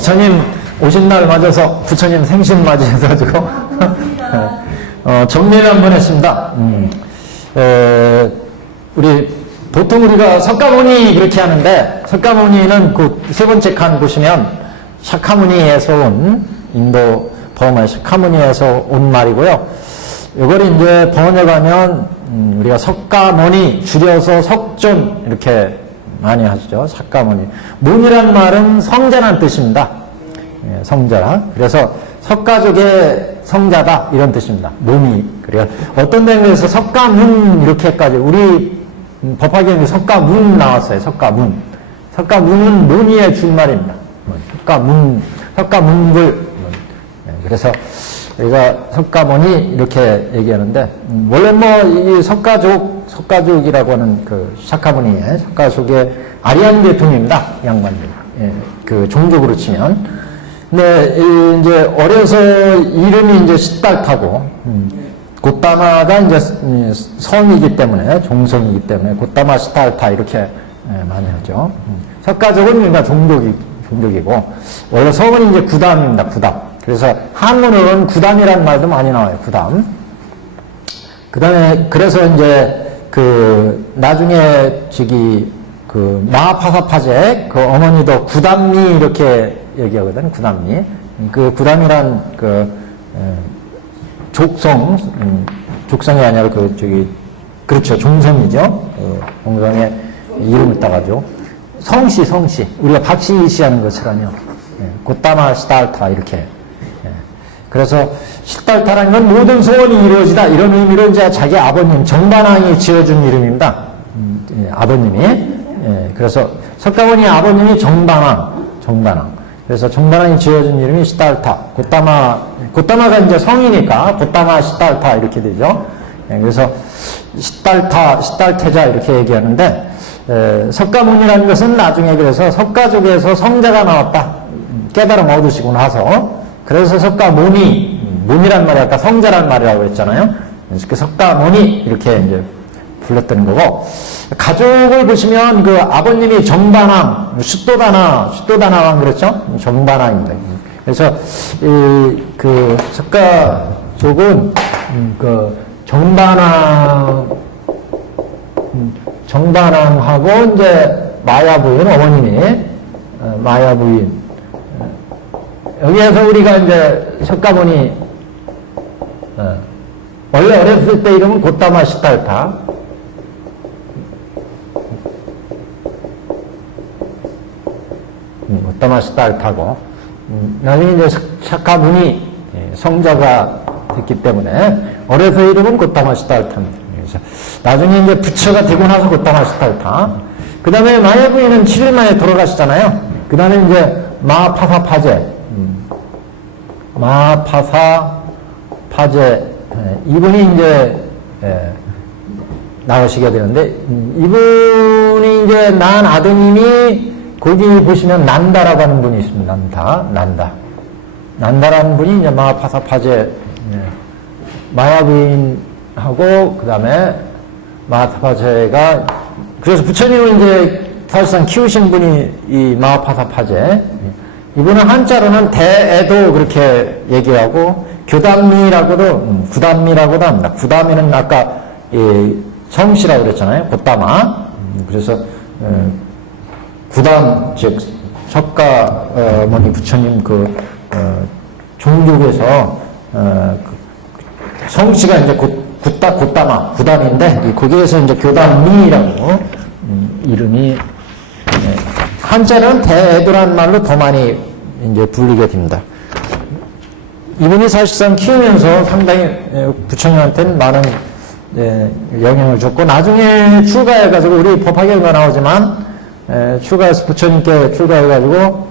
부처님 오신 날 맞아서 부처님 생신 맞이해가지고 정리를 한번 했습니다. 보통 우리가 석가모니 그렇게 하는데, 석가모니는 그 세 번째 칸 보시면 샤카무니에서 온, 인도 버마의 샤카무니에서 온 말이고요. 이걸 이제 번역하면 우리가 석가모니 줄여서 석존 이렇게 많이 하시죠. 석가모니. 문이란 말은 성자란 뜻입니다. 예, 성자. 그래서 석가족의 성자다 이런 뜻입니다. 문이. 그래요. 어떤 데에서 석가문 이렇게까지 우리 법화경에 석가문 나왔어요. 석가문. 석가문은 문의의 줄말입니다. 석가문, 석가문불. 그래서 우리가 석가모니 이렇게 얘기하는데, 원래 이 석가족이라고 하는 그 샤카무니의 석가족의 아리안 계통입니다. 양반들. 예, 그 종족으로 치면. 근데 이제 어려서 이름이 이제 시달타고, 고따마가 이제 성이기 때문에, 종성이기 때문에 고따마 시달타 이렇게 많이 하죠. 석가족은 그러니까 종족이고, 원래 성은 이제 구담입니다. 구담. 그래서 한문으로는 구담이라는 말도 많이 나와요. 구담. 그 다음에 그래서 이제 나중에 그 마하파사파제 그 어머니도 구담미 이렇게 얘기하거든요. 구담미. 그 구담이란 족성이 아니라 그렇죠. 종성이죠. 종성의 이름을 따가지고. 성씨. 우리가 박씨 하는 것처럼요. 고따마 시달타 이렇게. 그래서 시달타라는 건 모든 소원이 이루어지다 이런 의미로 이제 자기 아버님 정반왕이 지어준 이름입니다. 아버님이. 그래서 석가모니 아버님이 정반왕. 그래서 정반왕이 지어준 이름이 시달타. 고따마가 이제 성이니까 고따마 시달타 이렇게 되죠. 그래서 시달태자 이렇게 얘기하는데, 석가모니라는 것은 나중에 그래서 석가족에서 성자가 나왔다. 깨달음 얻으시고 나서. 그래서 석가모니, 모니란 말이 아까 성자란 말이라고 했잖아요. 그래서 석가모니 이렇게 이제 불렀던 거고, 가족을 보시면 그 아버님이 정반왕, 숫도다나왕 그렇죠? 정반왕입니다. 그래서 그 석가족은 그 정반왕하고 이제 마야부인 어머님이 마야부인. 여기에서 우리가 이제 석가모니, 원래 어렸을 때 이름은 고따마 시달타. 고따마 시달타고, 나중에 이제 샤카무니 성자가 됐기 때문에 어려서 이름은 고따마 시달타입니다. 그래서 나중에 이제 부처가 되고 나서 고따마 시달타. 그 다음에 마야부인은 7일 만에 돌아가시잖아요. 그 다음에 이제 마하파사파제. 마하파사파제. 이분이 이제, 나오시게 되는데, 이분이 이제 낳은 아드님이 거기 보시면 난다라고 하는 분이 있습니다. 난다라는 분이 이제 마하파사파제, 마야부인하고, 그 다음에 마하파사파제가, 그래서 부처님을 이제 사실상 키우신 분이 이 마하파사파제. 이분은 한자로는 대애도 그렇게 얘기하고, 구담미라고도 합니다. 구담미는 아까 성씨라고 그랬잖아요. 고따마. 그래서, 구담, 즉, 석가모니 부처님 종족에서, 성씨가 이제 고따마, 구담인데, 거기에서 이제 교담미라고, 이름이, 한자는 대애도라는 말로 더 많이 이제 불리게 됩니다. 이분이 사실상 키우면서 상당히 부처님한테는 많은 영향을 줬고, 나중에 출가해가지고, 우리 법화경에 나오지만, 출가해서 부처님께 출가해가지고,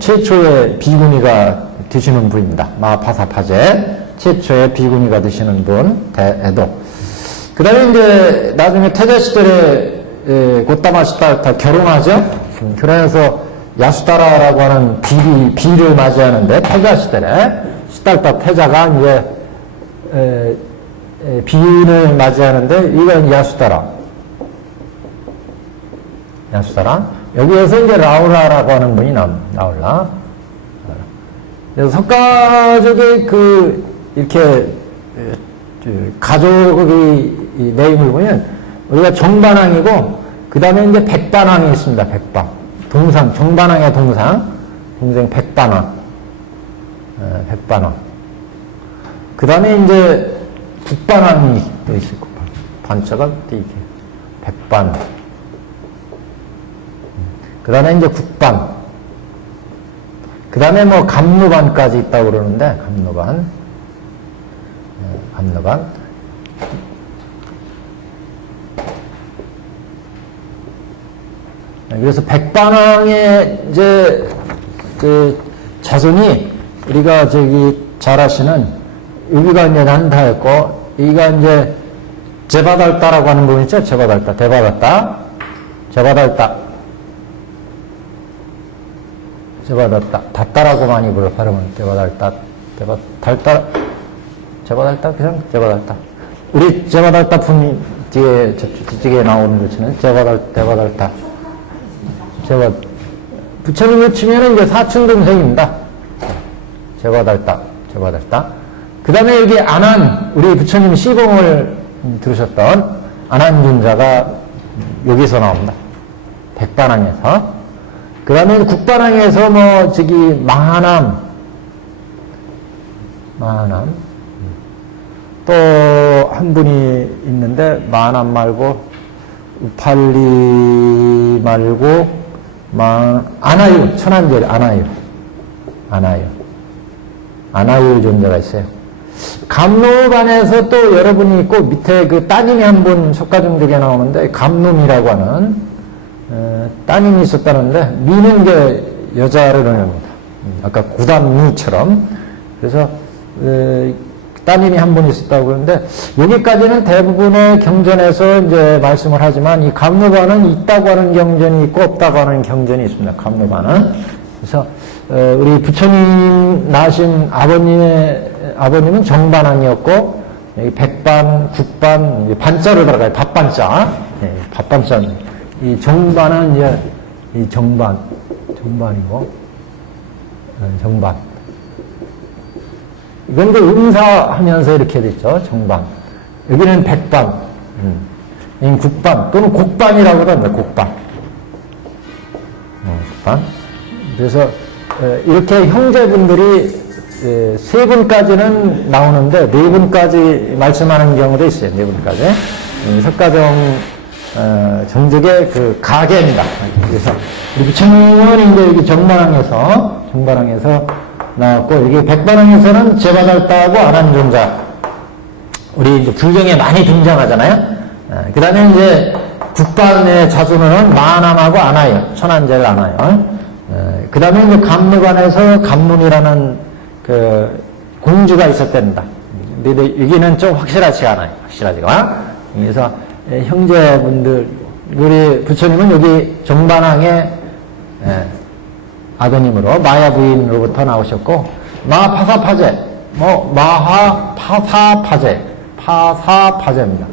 최초의 비구니가 되시는 분입니다. 마하파사파제. 최초의 비구니가 되시는 분, 대애도. 그 다음에 이제, 나중에 태자 시절에, 고따마 시달타 결혼하죠? 결혼해서 야수다라라고 하는 비를 맞이하는데, 태자 시절에, 시달타 태자가 이제, 비인을 맞이하는데, 이건 야수다라. 여기에서 이제 라울라라고 하는 분이 나올라. 그래서 석가족의 이렇게, 가족의 네임을 보면, 우리가 정반왕이고, 그 다음에 이제 백반왕이 있습니다, 백반. 동상, 정반왕의 동상, 동생 백반왕. 백반왕. 그 다음에 이제 국반왕이 또 있을 거예요. 반자가 이렇게. 백반. 그 다음에 이제 국반. 그 다음에 뭐 감로반까지 있다고 그러는데, 감로반. 감로반. 그래서 백반왕의 이제 그 자손이 우리가 잘 아시는 여기가 이제 난다였고, 여기가 이제 제바달따라고 하는 부분 있죠? 제바달따, 대바달따, 제바달따, 제바달따, 닷따라고 많이 발음은 제바달따, 제바달따, 제바달따, 그냥 제바달따. 우리 제바달따 품 뒤에, 뒤쪽에 나오는 것처럼 제바달따. 부처님을 치면은 이제 사촌동생입니다. 제바달따. 그 다음에 여기 안한, 우리 부처님 시봉을 들으셨던 안한존자가 여기서 나옵니다. 백반왕에서. 그 다음에 국반왕에서 마하남. 또 한 분이 있는데, 마하남 말고, 우팔리 말고, 아나유, 천안절, 아나유 존재가 있어요. 감로반에서 또 여러분이 있고, 밑에 따님이 한 분 석가정족에 나오는데, 감놈이라고 하는, 따님이 있었다는데, 미는 게 여자를 의미합니다. 아까 구담미처럼. 그래서, 따님이 한 분 있었다고 그러는데, 여기까지는 대부분의 경전에서 이제 말씀을 하지만, 이 감로반은 있다고 하는 경전이 있고, 없다고 하는 경전이 있습니다. 감로반은. 그래서, 우리 부처님 낳으신 아버님은 정반왕이었고, 여기 백반, 국반, 반자로 들어가요. 밥반자. 네, 밥반자. 이 정반은 이제, 이 정반이고, 정반. 이건 이제 응사하면서 이렇게 됐죠. 정반. 여기는 백반, 국반, 또는 곡반이라고 합니다. 곡반. 곡반. 그래서, 이렇게 형제분들이 세 분까지는 나오는데, 네 분까지 말씀하는 경우도 있어요. 네 분까지. 석가정, 정족의 가계입니다. 그래서, 우리 부처님은 이제 여기 정반왕에서 나왔고, 여기 백반왕에서는 제바달따하고 안한존자. 우리 이제 불경에 많이 등장하잖아요. 그 다음에 이제 국반의 자손은 마하남하고 아나요. 천안제를 아나요. 그 다음에 이제 감로반에서 감문이라는 공주가 있었답니다. 근데 여기는 좀 확실하지가 않아요. 그래서 형제분들, 우리 부처님은 여기 정반왕의 아드님으로 마야 부인으로부터 나오셨고, 마파사파제, 파사파제입니다.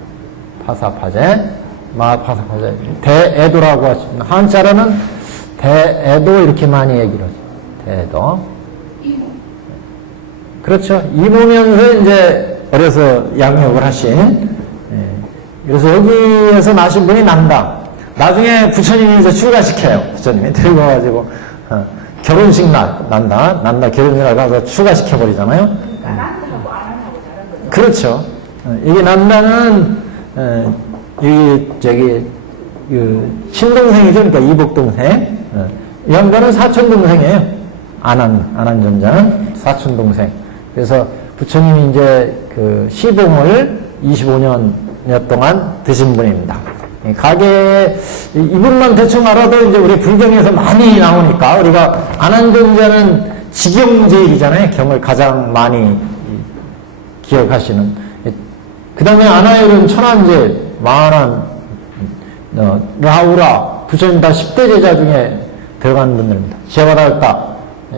마파사파제, 대애도라고 하십니다. 한자로는 대애도 이렇게 많이 얘기를 하죠. 대애도. 그렇죠. 이모면서 이제 어려서 양육을 하신. 그래서 여기에서 나신 분이 난다. 나중에 부처님이 이제 추가시켜요. 부처님이 들고 와가지고. 결혼식 난다 결혼식을 가서 추가시켜버리잖아요. 그렇죠. 이게 난다는, 친동생이죠. 그러니까 이복동생. 이 양반은 사촌동생이에요. 안한존자는 사촌동생. 그래서 부처님이 이제 시봉을 25년여 동안 드신 분입니다. 가게, 이분만 대충 알아도 이제 우리 불경에서 많이 나오니까, 우리가 안한존자는 직영제일이잖아요. 경을 가장 많이 기억하시는. 그 다음에 아나율은 천안제일, 마하남, 라우라, 부처님 다 10대 제자 중에 들어간 분들입니다. 제바달따,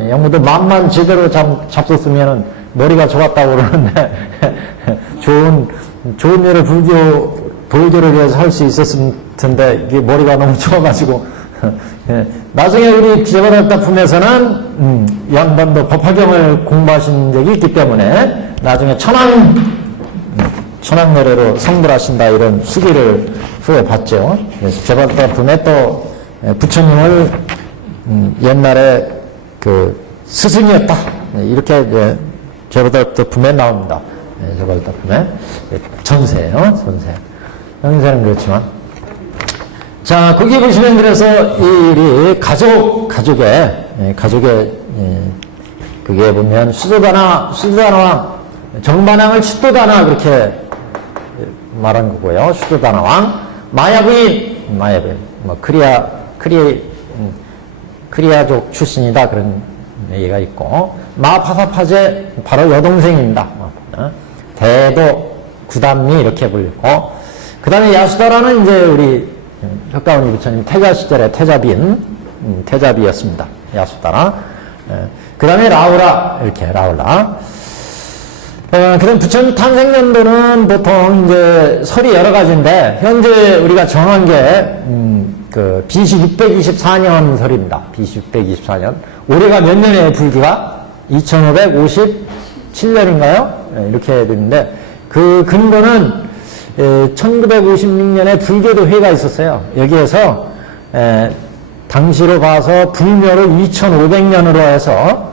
영부도 맘만 제대로 잡섰으면 머리가 좋았다고 그러는데, 좋은 일을 불교, 돌교를 위해서 할 수 있었을 텐데, 이게 머리가 너무 좋아가지고, 나중에 우리 제바닥다품에서는 이 양반도 법화경을 공부하신 적이 있기 때문에 나중에 천황노래로 성불하신다 이런 수기를 후에 봤죠. 그래서 제바닥다품에 또 부처님을 옛날에 그 스승이었다 이렇게 이제 제바닥다품에 나옵니다. 제바닥다품에 전세예요. 전세는 그렇지만 자 거기 보시면 그래서 우리 가족의 그게 보면 수도다나 정반왕을 수도다나 그렇게 말한 거고요. 수도다나 왕 마야부인 뭐 크리아족 출신이다 그런 얘기가 있고 마파사파제 바로 여동생입니다. 대도 구단미 이렇게 불리고 그 다음에 야수다라는 이제 우리 혁가원이 부처님 태자 시절에 태자비였습니다. 야수다라. 그 다음에 라우라 이렇게 라울라. 그럼 부처님 탄생 연도는 보통 이제 설이 여러 가지인데 현재 우리가 정한 게 그 BC 624년 설입니다. BC 624년. 올해가 몇 년이에요? 불기가 2557년인가요? 이렇게 되는데 그 근거는 1956년에 불교도 회가 있었어요. 여기에서 당시로 봐서 불묘를 2500년으로 해서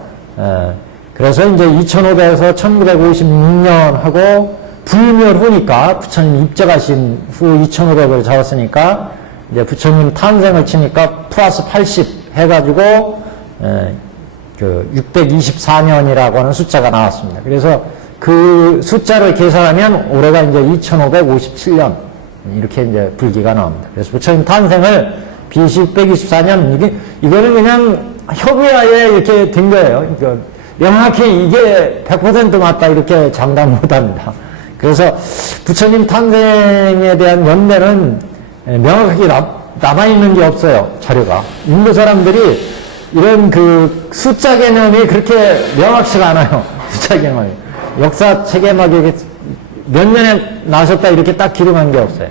그래서 이제 2500에서 1956년 하고 불묘 후니까 부처님 입적하신 후 2500을 잡았으니까 이제 부처님 탄생을 치니까 플러스 80 해가지고 그 624년이라고 하는 숫자가 나왔습니다. 그래서 그 숫자를 계산하면 올해가 이제 2557년 이렇게 이제 불기가 나옵니다. 그래서 부처님 탄생을 BC 624년 이거는 그냥 협의하에 이렇게 된 거예요. 그러니까 명확히 이게 100% 맞다 이렇게 장담 못합니다. 그래서 부처님 탄생에 대한 연대는 명확하게 남아있는 게 없어요. 자료가. 인도 사람들이 이런 그 숫자 개념이 그렇게 명확치가 않아요. 숫자 개념이. 역사책에 막 이렇게 몇 년에 나셨다 이렇게 딱 기록한 게 없어요.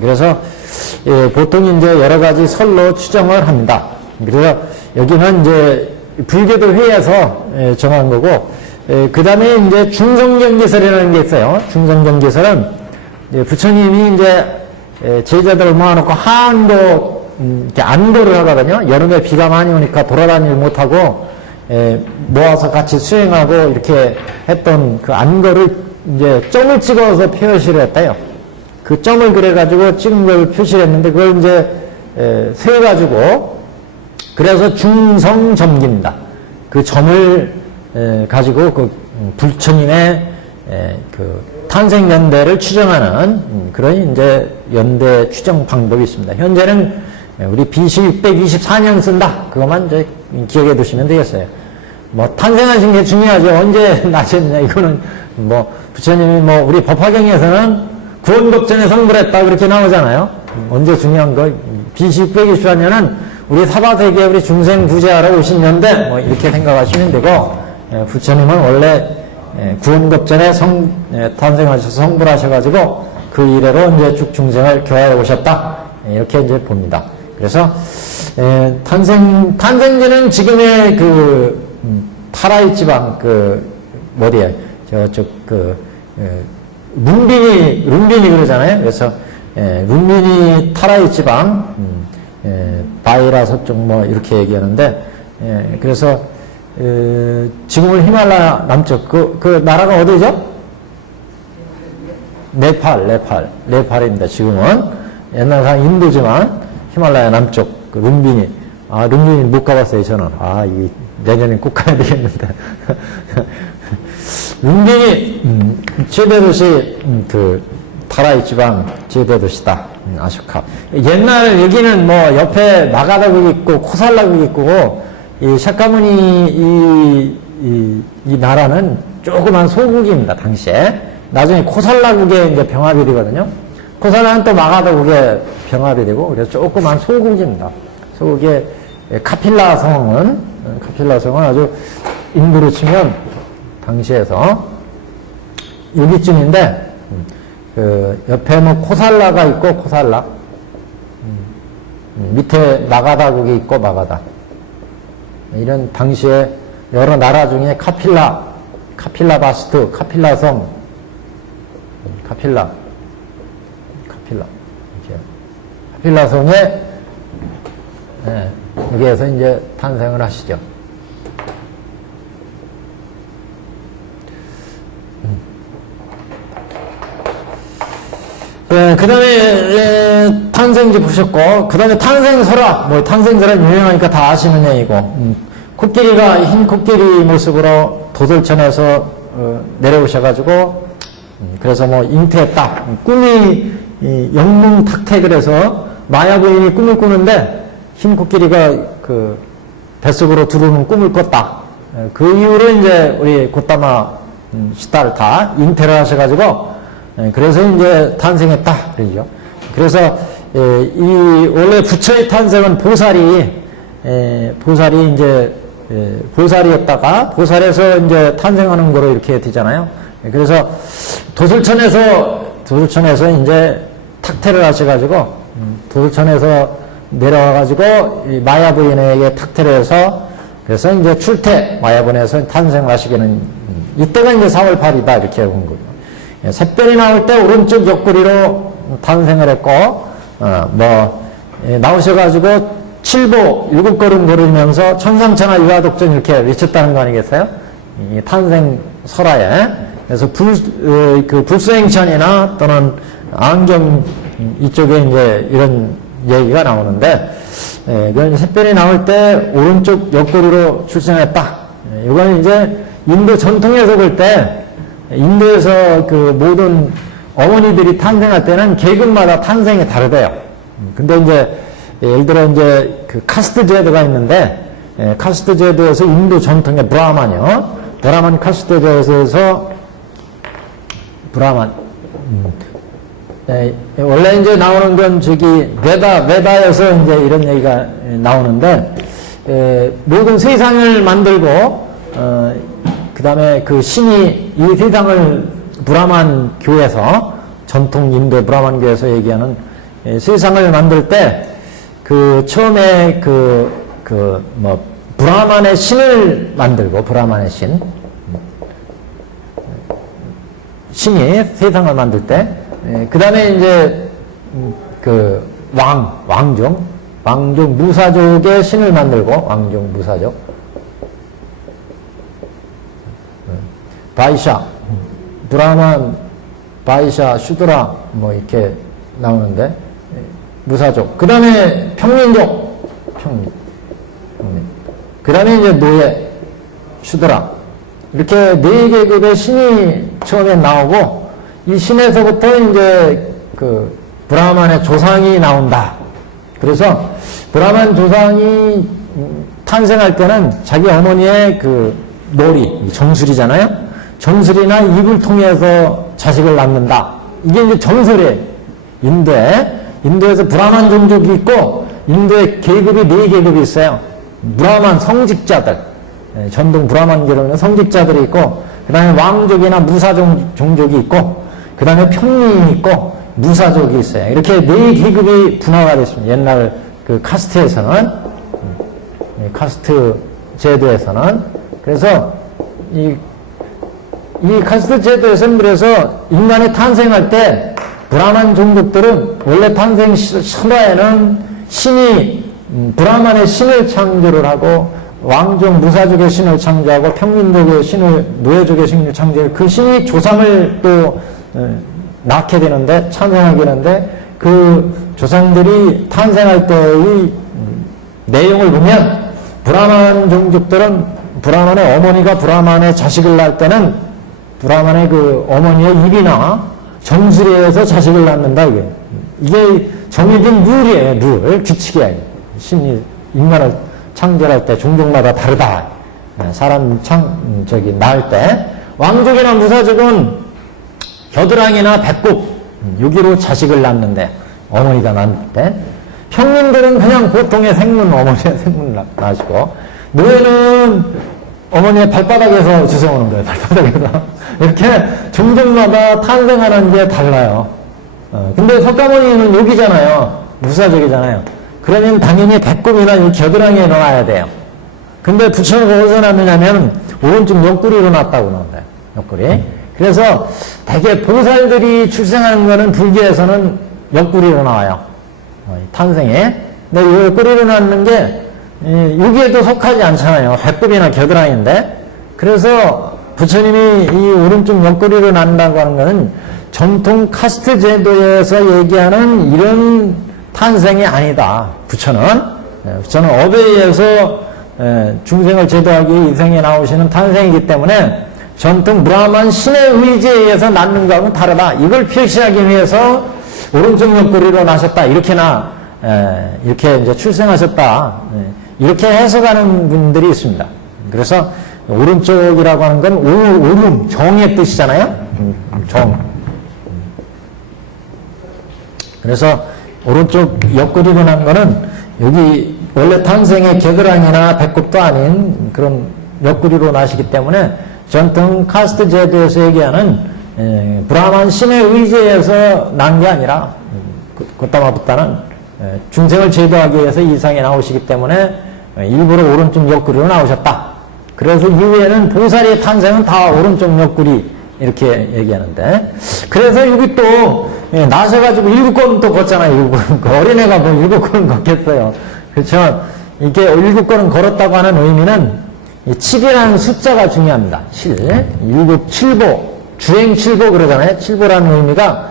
그래서 보통 이제 여러 가지 설로 추정을 합니다. 그래서 여기는 이제 불교도 회에서 정한 거고, 그 다음에 이제 중성경계설이라는 게 있어요. 중성경계설은 부처님이 이제 제자들을 모아놓고 하안도 이렇게 안도를 하거든요. 여름에 비가 많이 오니까 돌아다니지 못하고 모아서 같이 수행하고 이렇게 했던 그 안거를 이제 점을 찍어서 표시를 했대요. 그 점을 그래가지고 찍은 걸 표시를 했는데 그걸 이제 세가지고 그래서 중성점기입니다. 그 점을 가지고 그 부처님의 그 탄생 연대를 추정하는 그런 이제 연대 추정 방법이 있습니다. 현재는 우리 BC 624년 쓴다. 그것만 이제 기억해 두시면 되겠어요. 뭐 탄생하신 게 중요하죠. 언제 나셨냐 이거는 뭐 부처님이 뭐 우리 법화경에서는 구원법전에 성불했다 그렇게 나오잖아요. 언제 중요한 거? BC 624년은 우리 사바세계 우리 중생 구제하러 오신 년대 뭐 이렇게 생각하시면 되고 부처님은 원래 구원법전에 탄생하셔서 성불하셔가지고 그 이래로 이제 쭉 중생을 교화해 오셨다 이렇게 이제 봅니다. 그래서 탄생지는 지금의 그 타라이 지방 그 어디에 저쪽 그 룸비니 그러잖아요. 그래서 룸비니 타라이 지방 바이라 서쪽 뭐 이렇게 얘기하는데 그래서 지금은 히말라야 남쪽 그 나라가 어디죠? 네팔입니다. 지금은 옛날에 인도지만 히말라야 남쪽 그 룸비니 룸비니 못 가봤어요 저는. 이 내년에 꼭 가야 되겠는데 룸비니 최대 도시 그 타라이 지방 최대 도시다. 아쇼카. 옛날 여기는 뭐 옆에 마가다국이 있고 코살라국이 있고 이 샤카무니 이 나라는 조그만 소국입니다. 당시에. 나중에 코살라국에 이제 병합이 되거든요. 코살라는 또 마가다국에 병합이 되고 그래서 조그만 소국입니다. 소국의 카필라 성은 아주 인도로 치면 당시에서 여기쯤인데 그 옆에 뭐 코살라가 있고 코살라 밑에 마가다국이 있고 마가다. 이런 당시에 여러 나라 중에 카필라바스트, 카필라성, 카필라성에 여기에서 이제 탄생을 하시죠. 그 다음에 탄생지 보셨고, 그 다음에 탄생설화, 뭐 탄생설화 유명하니까 다 아시는 얘기고, 코끼리가 흰 코끼리 모습으로 도솔천에서 내려오셔가지고, 그래서 뭐 잉태했다. 꿈이 영몽탁태, 그래서 마야 부인이 꿈을 꾸는데 흰 코끼리가 그 뱃속으로 들어오는 꿈을 꿨다. 그 이후로 이제 우리 고타마 시달타 잉태를 하셔가지고, 그래서 이제 탄생했다. 그러죠. 그래서 이 원래 부처의 탄생은 보살이 이제 보살이었다가 보살에서 이제 탄생하는 거로 이렇게 되잖아요. 그래서 도솔천에서 이제 탁태를 하셔가지고 도솔천에서 내려와가지고 마야 부인에게 탁태를 해서 그래서 이제 출태 마야본에서 탄생을 하시기는 이때가 이제 4월 8일이다 이렇게 본 거예요. 샛별이 나올 때 오른쪽 옆구리로 탄생을 했고, 나오셔가지고 7보 7걸음 걸으면서 천상천하 유아독전 이렇게 외쳤다는 거 아니겠어요? 이 탄생 설화에. 그래서 불수행천이나 또는 안경 이쪽에 이제 이런 얘기가 나오는데, 그건 샛별이 나올 때 오른쪽 옆구리로 출생했다. 이건 이제 인도 전통에서 볼 때, 인도에서 그 모든 어머니들이 탄생할 때는 계급마다 탄생이 다르대요. 근데 이제 예를 들어 이제 그 카스트 제도가 있는데, 카스트 제도에서 인도 전통의 브라만 카스트 제도에서 브라만. 원래 이제 나오는 건 저기 베다에서 이제 이런 얘기가 나오는데, 모든 세상을 만들고, 그 다음에 그 신이 이 세상을 브라만 교에서, 전통 인도 브라만 교에서 얘기하는 세상을 만들 때, 처음에 브라만의 신을 만들고, 브라만의 신이 세상을 만들 때, 그 다음에 이제, 왕종 무사족의 신을 만들고, 왕종 무사족. 바이샤, 브라만, 바이샤, 슈드라, 뭐, 이렇게 나오는데, 무사족. 그 다음에 평민족, 평민. 그 다음에 이제 노예, 슈드라. 이렇게 4계급의 신이 처음에 나오고, 이 신에서부터 이제 브라만의 조상이 나온다. 그래서 브라만 조상이 탄생할 때는 자기 어머니의 놀이, 정술이잖아요. 정술이나 입을 통해서 자식을 낳는다. 이게 이제 정설이에요. 인도에서 브라만 종족이 있고, 인도에 계급이 4계급이 있어요. 브라만 성직자들, 전통 브라만계로는 성직자들이 있고, 그 다음에 왕족이나 무사종족이 있고, 그 다음에 평민이 있고, 무사족이 있어요. 이렇게 4계급이 분화가 됐습니다. 옛날 카스트에서는, 카스트 제도에서는. 그래서 이 카스트 제도에서는 그래서 인간이 탄생할 때 브라만 종족들은 원래 탄생 설화에는 신이 브라만의 신을 창조를 하고 왕족 무사족의 신을 창조하고 평민족의 신을 노예족의 신을 창조하고 그 신이 조상을 또 낳게 되는데 탄생하게 되는데 그 조상들이 탄생할 때의 내용을 보면 브라만 종족들은 브라만의 어머니가 브라만의 자식을 낳을 때는 브라만의 어머니의 입이나 정술에 의해서 자식을 낳는다, 이게 정해진 룰이에요, 규칙이에요. 신이 인간을 창조할 때 종족마다 다르다. 사람 낳을 때. 왕족이나 무사족은 겨드랑이나 배꼽, 여기로 자식을 낳는데, 어머니가 낳을 때. 평민들은 그냥 보통의 어머니의 생문 낳으시고, 노예는 어머니의 발바닥에서 주워오는 거예요, 발바닥에서. 이렇게 종족마다 탄생하는 게 달라요. 근데 석가모니는 여기잖아요. 무사족이잖아요. 그러면 당연히 배꼽이나 이 겨드랑이에 넣어야 돼요. 근데 부처는 어디서 났느냐면 오른쪽 옆구리로 났다고 나온다. 옆구리. 그래서 대개 보살들이 출생하는 거는 불교에서는 옆구리로 나와요. 탄생에. 근데 이 옆구리로 낳는 게 여기에도 속하지 않잖아요. 배꼽이나 겨드랑이인데. 그래서 부처님이 이 오른쪽 옆구리로 낳는다고 하는 것은 전통 카스트 제도에서 얘기하는 이런 탄생이 아니다. 부처는 업에 의해서 중생을 제도하기 위해 이 생에 나오시는 탄생이기 때문에 전통 브라만 신의 의지에 의해서 낳는 거하고는 다르다. 이걸 표시하기 위해서 오른쪽 옆구리로 나셨다. 이렇게나 이렇게 이제 출생하셨다. 이렇게 해석하는 분들이 있습니다. 그래서 오른쪽이라고 하는 건 오름, 정의 뜻이잖아요. 정. 그래서 오른쪽 옆구리로 난 거는 여기 원래 탄생의 겨드랑이나 배꼽도 아닌 그런 옆구리로 나시기 때문에 전통 카스트 제도에서 얘기하는 브라만 신의 의지에서 난 게 아니라 고타마부타는 중생을 제도하기 위해서 이 상에 나오시기 때문에 일부러 오른쪽 옆구리로 나오셨다. 그래서 이후에는 보살의 탄생은 다 오른쪽 옆구리 이렇게 얘기하는데, 그래서 여기 또 나셔가지고 7걸음 또 걷잖아요. 7걸음. 어린애가 뭐 7걸음 걷겠어요. 그렇죠? 이게 7걸음 걸었다고 하는 의미는 7이라는 숫자가 중요합니다. 7. 7보. 주행 7보 그러잖아요. 7보라는 의미가,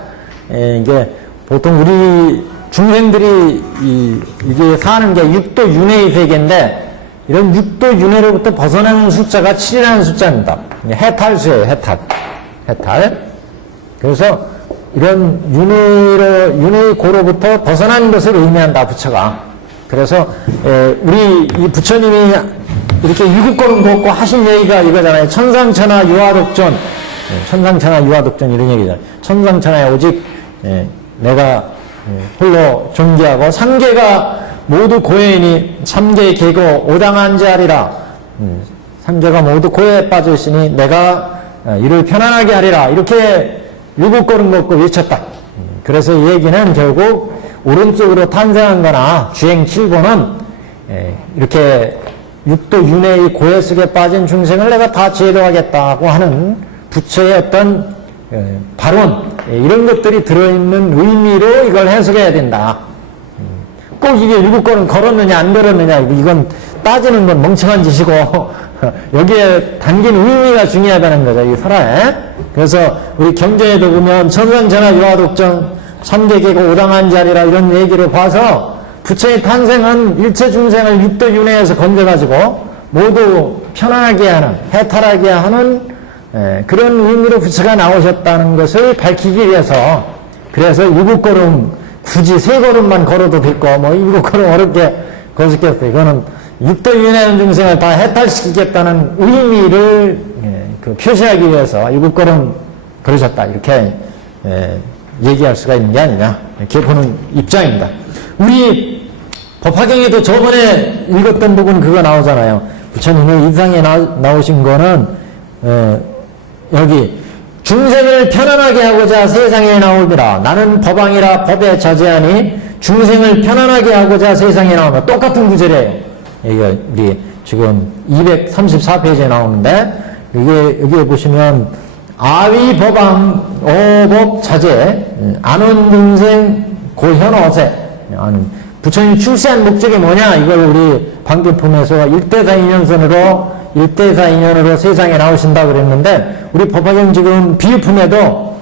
이게 보통 우리 중생들이 이게 사는 게 6도 윤회의 세계인데, 이런 6도 윤회로부터 벗어나는 숫자가 7이라는 숫자입니다. 해탈수예요. 해탈. 그래서 이런 윤회의 고로부터 벗어나는 것을 의미한다. 부처가. 그래서 우리 이 부처님이 이렇게 7걸음 걷고 하신 얘기가 이거잖아요. 천상천하 유화독존. 천상천하 유화독존 이런 얘기잖아요. 천상천하에 오직 내가 홀로 존귀하고 삼계가 모두 고해이니 삼계 계고 오당한지하리라. 삼계가 모두 고해에 빠져 있으니 내가 이를 편안하게 하리라. 이렇게 7걸음 걷고 외쳤다. 그래서 이 얘기는 결국 오른쪽으로 탄생한 거나 주행 7보는 이렇게 6도 윤회의 고해 속에 빠진 중생을 내가 다 제도하겠다고 하는 부처의 어떤 발언, 이런 것들이 들어있는 의미로 이걸 해석해야 된다. 꼭 이게 7걸음 걸었느냐 안 걸었느냐 이건 따지는 건 멍청한 짓이고 여기에 담긴 의미가 중요하다는 거죠. 이 설화에. 그래서 우리 경전에도 보면 천상천하 유화독존 삼계계고 오당한지하리라 이런 얘기를 봐서 부처의 탄생은 일체 중생을 6도 윤회에서 건져가지고 모두 편안하게 하는, 해탈하게 하는 그런 의미로 부처가 나오셨다는 것을 밝히기 위해서, 그래서 7걸음 굳이 3걸음만 걸어도 됐고 뭐 7걸음 어렵게 걸었겠어요. 이거는 6도 윤회하는 중생을 다 해탈시키겠다는 의미를 표시하기 위해서 7걸음 걸으셨다. 이렇게 얘기할 수가 있는 게 아니냐. 이렇게 보는 입장입니다. 우리 법화경에도 저번에 읽었던 부분 그거 나오잖아요. 부처님이 이상에 나오신 거는 여기 중생을 편안하게 하고자 세상에 나오리라. 나는 법왕이라 법에 자제하니 중생을 편안하게 하고자 세상에 나오면 똑같은 구절이에요. 이게 우리 지금 234페이지에 나오는데, 여기에 보시면 아위 법왕 오법 자제 안원 중생 고현어세. 부처님 출세한 목적이 뭐냐? 이걸 우리 방귀품에서 1대4 인연으로 세상에 나오신다 그랬는데, 우리 법화경 지금 비유품에도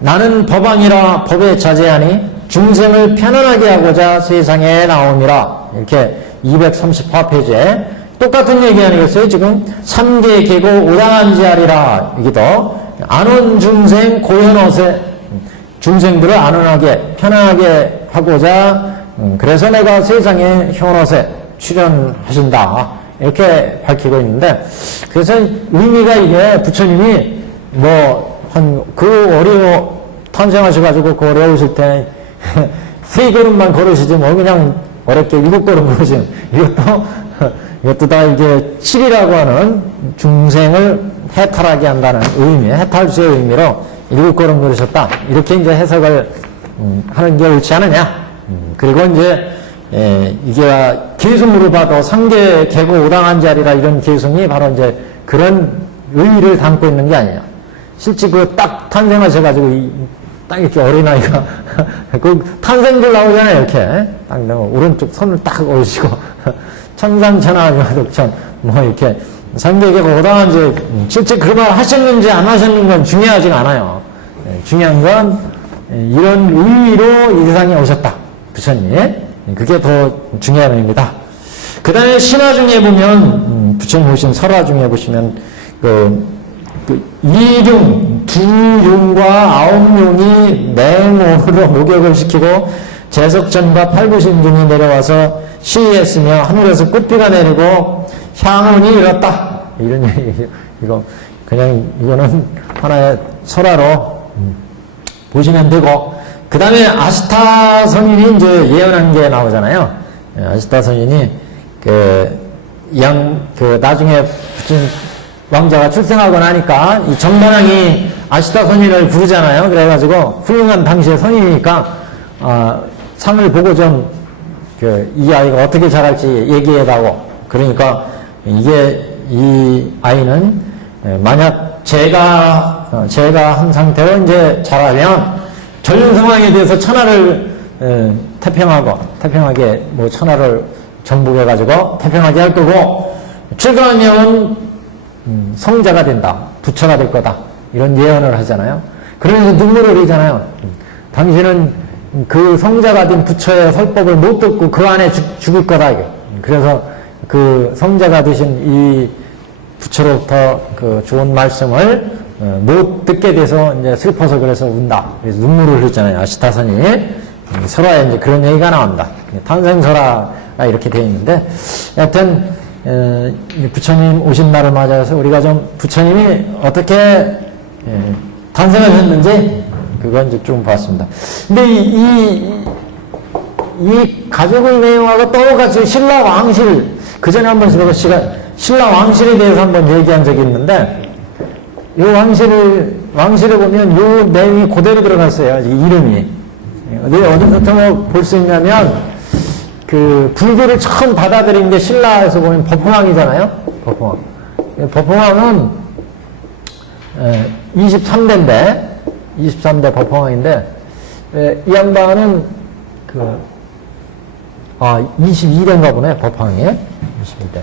나는 법왕이라 법에 자제하니 중생을 편안하게 하고자 세상에 나옴이라. 이렇게 234페이지에 똑같은 얘기 아니겠어요? 지금 삼계 계고 오당한지하리라. 여기도 안원 중생 고현어세. 중생들을 안원하게 편안하게 하고자 그래서 내가 세상에 현어세 출현하신다. 이렇게 밝히고 있는데, 그래서 의미가 이게 부처님이 탄생하셔가지고 그 어려우실 때 3걸음만 걸으시지 뭐 그냥 어렵게 7걸음 걸으시면 이것도 다 이게 7이라고 하는 중생을 해탈하게 한다는 의미, 해탈수의 의미로 7걸음 걸으셨다. 이렇게 이제 해석을 하는 게 옳지 않느냐. 그리고 이제 이게 계승으로 봐도 상계 계고 오당한 자리라 이런 계승이 바로 이제 그런 의의를 담고 있는 게 아니에요. 실제 그 딱 탄생하셔가지고 딱 이렇게 어린아이가 그 탄생들 나오잖아요. 이렇게 딱 오른쪽 손을 딱 올리시고 천상천하묘독천 뭐 이렇게 상계 계고 오당한 자 실제 그 말 하셨는지 안 하셨는 건 중요하지가 않아요. 중요한 건 이런 의의로 이 세상에 오셨다. 부처님. 그게 더 중요한 의미입니다. 그 다음에 신화 중에 보면, 부처님 오신 설화 중에 보시면, 이룡, 두 용과 아홉 용이 맹오로 목욕을 시키고, 제석전과 팔부신중이 내려와서 시위했으며, 하늘에서 꽃비가 내리고, 향운이 일었다. 이런 얘기, 이거는 하나의 설화로 보시면 되고, 그 다음에 아시타 선인이 이제 예언한 게 나오잖아요. 아시타 선인이 나중에 왕자가 출생하고 나니까 이 정반왕이 아시타 선인을 부르잖아요. 그래가지고 훌륭한 당시의 선인이니까 상을 보고 좀 이 아이가 어떻게 자랄지 얘기해다오. 그러니까 이 아이는 만약 제가 한 상태로 이제 자라면 전륜 상황에 대해서 천하를 태평하게 뭐 천하를 정복해가지고 태평하게 할 거고 출가하면 성자가 된다, 부처가 될 거다 이런 예언을 하잖아요. 그러면서 눈물을 흘리잖아요. 당신은 그 성자가 된 부처의 설법을 못 듣고 그 안에 죽을 거다. 그래서 그 성자가 되신 이 부처로부터 그 좋은 말씀을 못 듣게 돼서 이제 슬퍼서 그래서 운다. 그래서 눈물을 흘렸잖아요. 아시타선이. 설화에 이제 그런 얘기가 나온다. 탄생설화가 이렇게 되어 있는데, 여하튼, 부처님 오신 날을 맞아서 우리가 좀 부처님이 어떻게 탄생하셨는지, 그건 이제 좀 봤습니다. 근데 이 가족의 내용하고 똑같이 신라 왕실, 그 전에 한번 신라 왕실에 대해서 한번 얘기한 적이 있는데, 이 왕실을 보면 이 내용이 그대로 들어갔어요. 이름이. 어디서부터 볼 수 있냐면, 불교를 처음 받아들인 게 신라에서 보면 법흥왕이잖아요. 법흥왕. 법흥왕은 23대 법흥왕인데, 이 양반은 22대인가 보네, 법흥왕이. 22대.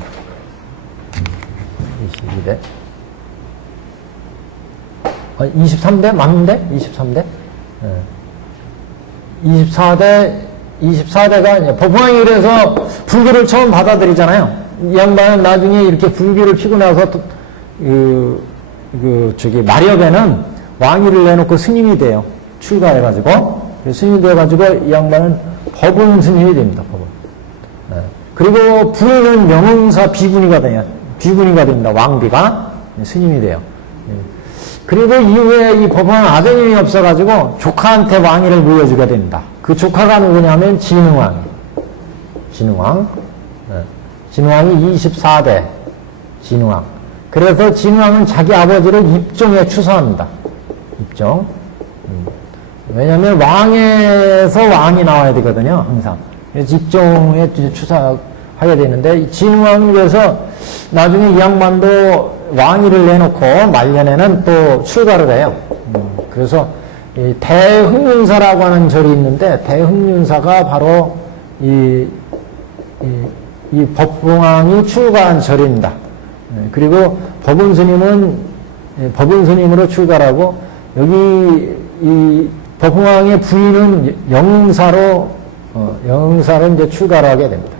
23대? 맞는데? 23대? 24대가 이제 법황이 그래서 불교를 처음 받아들이잖아요. 이 양반은 나중에 이렇게 불교를 피고 나서 마렵에는 왕위를 내놓고 스님이 돼요. 출가해가지고. 스님이 돼가지고 이 양반은 법운 스님이 됩니다. 법운. 그리고 부인은 영흥사 비군이가 됩니다. 왕비가. 스님이 돼요. 그리고 이후에 이 법황은 아드님이 없어가지고 조카한테 왕위를 물려주게 됩니다. 그 조카가 누구냐면 진흥왕. 진흥왕이 24대 진흥왕. 그래서 진흥왕은 자기 아버지를 입종에 추서합니다. 입종. 왜냐하면 왕에서 왕이 나와야 되거든요. 항상. 그래서 입종에 추서하게 되는데 진흥왕은 그래서 나중에 이 양반도 왕위를 내놓고 말년에는 또 출가를 해요. 그래서 이 대흥륜사라고 하는 절이 있는데 대흥륜사가 바로 이 법흥왕이 출가한 절입니다. 그리고 법운스님은 법운스님으로 출가를 하고 여기 이 법흥왕의 부인은 영흥사로 이제 출가를 하게 됩니다.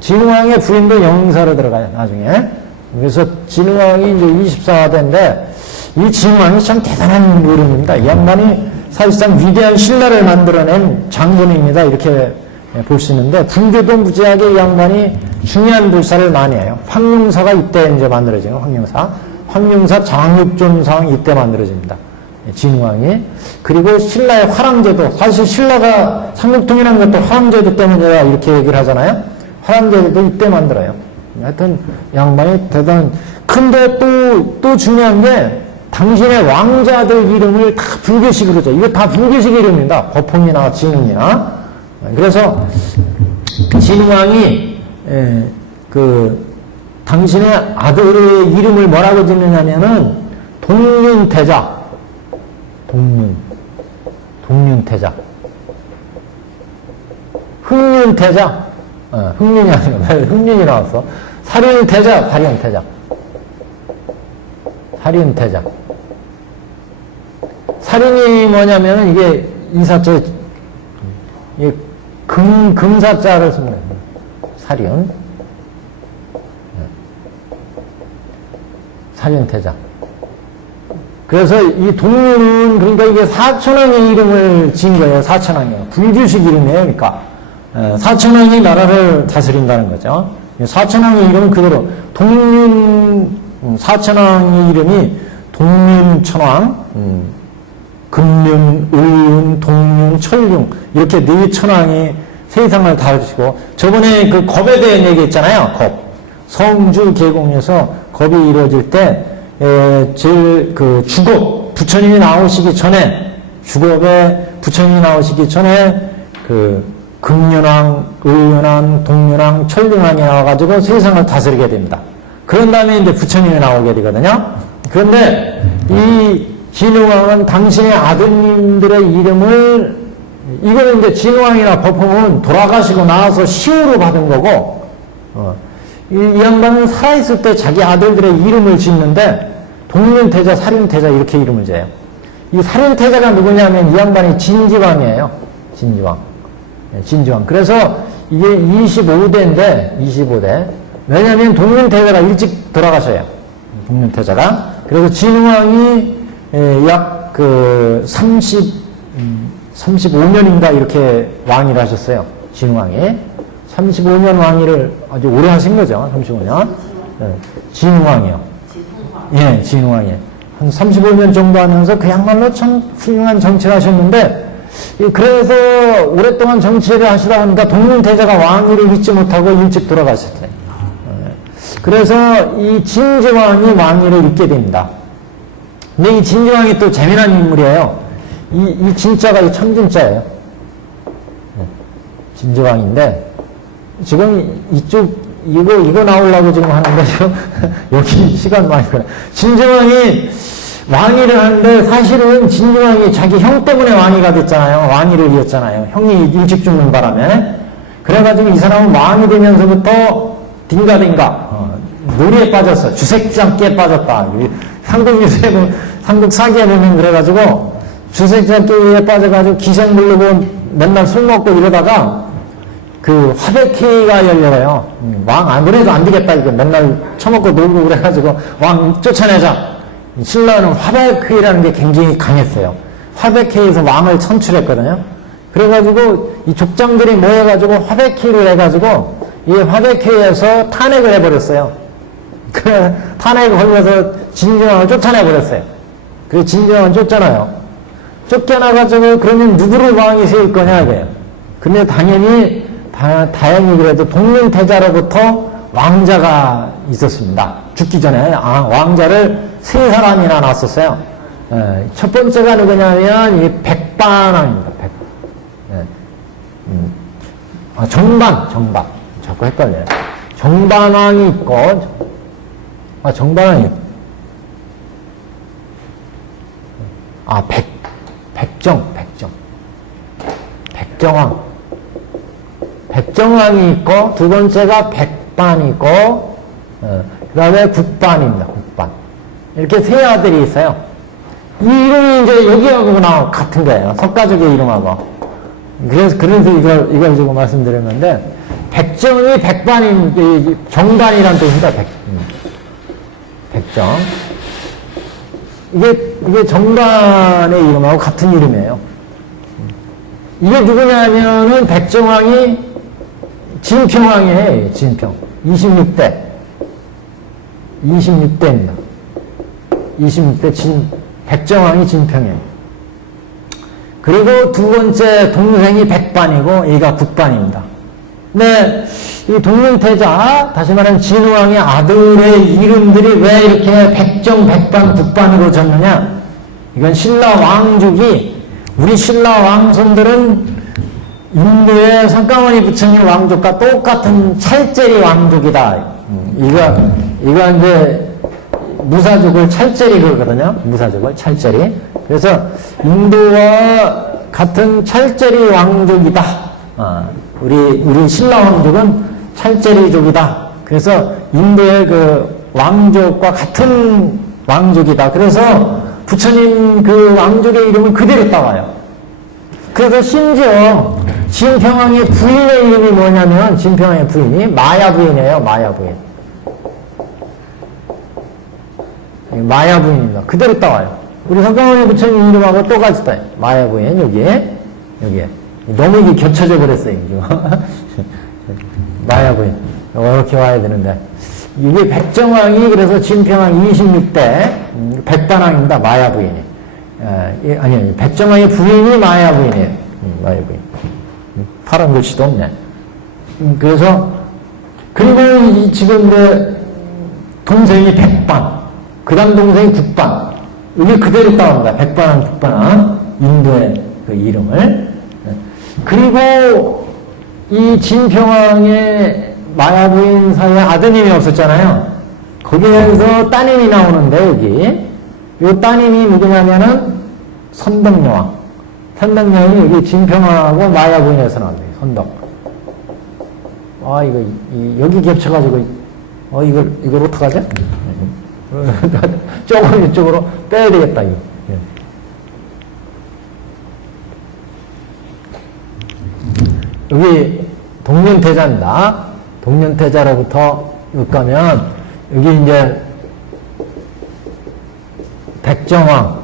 진흥왕의 부인도 영흥사로 들어가요. 나중에. 그래서 진흥왕이 이제 24대인데 이 진흥왕이 참 대단한 어른입니다. 이 양반이 사실상 위대한 신라를 만들어낸 장군입니다. 이렇게 볼 수 있는데 불교도 무지하게 이 양반이 중요한 불사를 많이 해요. 황룡사가 이때 이제 만들어져요. 황룡사 장육존상 이때 만들어집니다. 진흥왕이. 그리고 신라의 화랑제도, 사실 신라가 삼육통이라는 것도 화랑제도 때문에 이렇게 얘기를 하잖아요. 화랑제도 이때 만들어요. 하여튼 양반이 대단한. 근데 또 중요한 게 당신의 왕자들 이름을 다 불교식으로 줘. 이거 다 불교식 이름입니다. 법흥이나 진흥이나. 그래서 진흥왕이 당신의 아들의 이름을 뭐라고 짓느냐면은 동륜태자, 동륜태자, 흥륜태자, 흥륜이 아니고 흥륜이 나왔어. 사륜태자, 사륜태자, 사륜태자. 사륜이 뭐냐면은 이게 이사자, 이게 금사자를 씁니다. 사륜. 사륜태자. 그래서 이 동륜은 그러니까 이게 사천왕의 이름을 지은 거예요. 사천왕이요. 불규식 이름이에요. 그러니까 사천왕이 나라를 다스린다는 거죠. 사천왕의 이름은 그대로 사천왕의 이름이 동륜천왕, 금륜, 을륜, 동륜, 철륜 이렇게 네 천왕이 세상을 다루시고 저번에 그 겁에 대한 얘기 했잖아요. 겁. 성주 계공에서 겁이 이루어질 때 제일 주겁 부처님이 나오시기 전에 주겁에 부처님이 나오시기 전에 금륜왕, 을륜왕, 동륜왕, 철륜왕이 나와가지고 세상을 다스리게 됩니다. 그런 다음에 이제 부처님이 나오게 되거든요. 그런데 이 진흥왕은 당신의 아드님들의 이름을 이거는 이제 진흥왕이나 법흥은 돌아가시고 나서 시호로 받은 거고 이 양반은 살아있을 때 자기 아들들의 이름을 짓는데 동륜태자, 사륜태자 이렇게 이름을 지어요. 이 사륜태자가 누구냐면 이 양반이 진지왕이에요. 진지왕. 진지왕. 그래서 이게 25대인데 25대. 왜냐하면 동륜태자가 일찍 돌아가셔요. 동륜태자가. 그래서 진흥왕이 약 35년인가 이렇게 왕위를 하셨어요. 진흥왕이. 35년 왕위를 아주 오래 하신 거죠. 35년. 진흥왕이요. 예, 진흥왕이. 한 35년 정도 하면서 그야말로 참 훌륭한 정치를 하셨는데, 그래서 오랫동안 정치를 하시다 보니까 동륜태자가 왕위를 잊지 못하고 일찍 돌아가셨어요. 그래서 이 진지왕이 왕위를 잊게 됩니다. 근데 이 진지왕이 또 재미난 인물이에요. 이 진자가 이 참진자예요. 진지왕인데, 지금 이거 나오려고 지금 하는데, 지금 여기 시간 많이 걸려. 진지왕이 왕위를 하는데, 사실은 진지왕이 자기 형 때문에 왕위가 됐잖아요. 왕위를 이었잖아요. 형이 일찍 죽는 바람에. 그래가지고 이 사람은 왕이 되면서부터 놀이에 빠졌어. 주색장기에 빠졌다. 삼국 사기에 보면 그래가지고, 주색장기에 빠져가지고 기생 부르고 맨날 술 먹고 이러다가, 화백회의가 열려요. 왕 안 그래도 안 되겠다. 이거 맨날 처먹고 놀고 그래가지고 왕 쫓아내자. 신라는 화백회의라는 게 굉장히 강했어요. 화백회의에서 왕을 선출했거든요. 그래가지고 이 족장들이 모여가지고 화백회의를 해가지고 이 화백회의에서 탄핵을 해버렸어요. 그 탄핵을 걸려서 진지왕을 쫓아내버렸어요. 그 진지왕을 쫓잖아요. 쫓겨나가지고 그러면 누구를 왕이 세울 거냐 이거예요. 근데 당연히 다행히 그래도 동륜태자로부터 왕자가 있었습니다. 죽기 전에 왕자를 3사람이나 낳았었어요. 첫 번째가 누구냐면 이 백반왕입니다. 정반 자꾸 헷갈려요. 정반왕이 있고 정반왕이 백정왕. 백정왕이 있고, 두 번째가 백반이 있고, 그 다음에 국반입니다. 국반. 이렇게 3아들이 있어요. 이 이름이 이제 여기하고 같은 거예요. 석가족의 이름하고. 그래서 이걸 지금 말씀드렸는데, 백정이 백반인, 정반이라는 뜻입니다. 백정. 이게 정반의 이름하고 같은 이름이에요. 이게 누구냐면은 백정왕이 진평왕이에요. 진평. 26대입니다. 26대 백정왕이 진평이에요. 그리고 두 번째 동생이 백반이고 얘가 국반입니다. 근데 이 동륜태자, 다시 말하면 진흥왕의 아들의 이름들이 왜 이렇게 백정, 백반, 국반으로 졌느냐? 이건 신라 왕족이 우리 신라 왕손들은 인도의 석가모니 부처님 왕족과 똑같은 찰제리 왕족이다. 이거 이제 무사족을 찰제리 그러거든요. 무사족을 찰제리. 그래서 인도와 같은 찰제리 왕족이다. 우리 신라 왕족은 찰제리족이다. 그래서 인도의 그 왕족과 같은 왕족이다. 그래서 부처님 그 왕족의 이름을 그대로 따와요. 그래서 심지어 진평왕의 부인의 이름이 뭐냐면 진평왕의 부인이 마야 부인이에요. 마야 부인. 마야 부인입니다. 그대로 따와요. 우리 석가모니 부처님 이름하고 똑같다. 마야 부인 여기에. 너무 이게 겹쳐져 버렸어요. 마야 부인. 이렇게 와야 되는데 이게 백정왕이 그래서 진평왕 26대 백반왕입니다. 마야 부인이. 아니 백정왕의 부인이 마야 부인이에요. 마야 부인. 파란 글씨도 없네. 그래서 그리고 지금 동생이 백반, 그 다음 동생이 국반. 이게 그대로 따옵니다. 백반왕, 국반왕. 인도의 그 이름을. 그리고 이 진평왕의 마야 부인 사이에 아드님이 없었잖아요. 거기에서 따님이 나오는데 여기 이 따님이 누구냐면은 선덕여왕. 선덕여왕이 여기 진평왕하고 마야 부인에서 나옵니다. 선덕. 이거 여기 겹쳐가지고 이걸 어떡하지? 조금 이쪽으로 빼야 되겠다. 이거. 여기 동년태자입니다. 동년태자로부터 여기 가면 여기 이제 백정왕,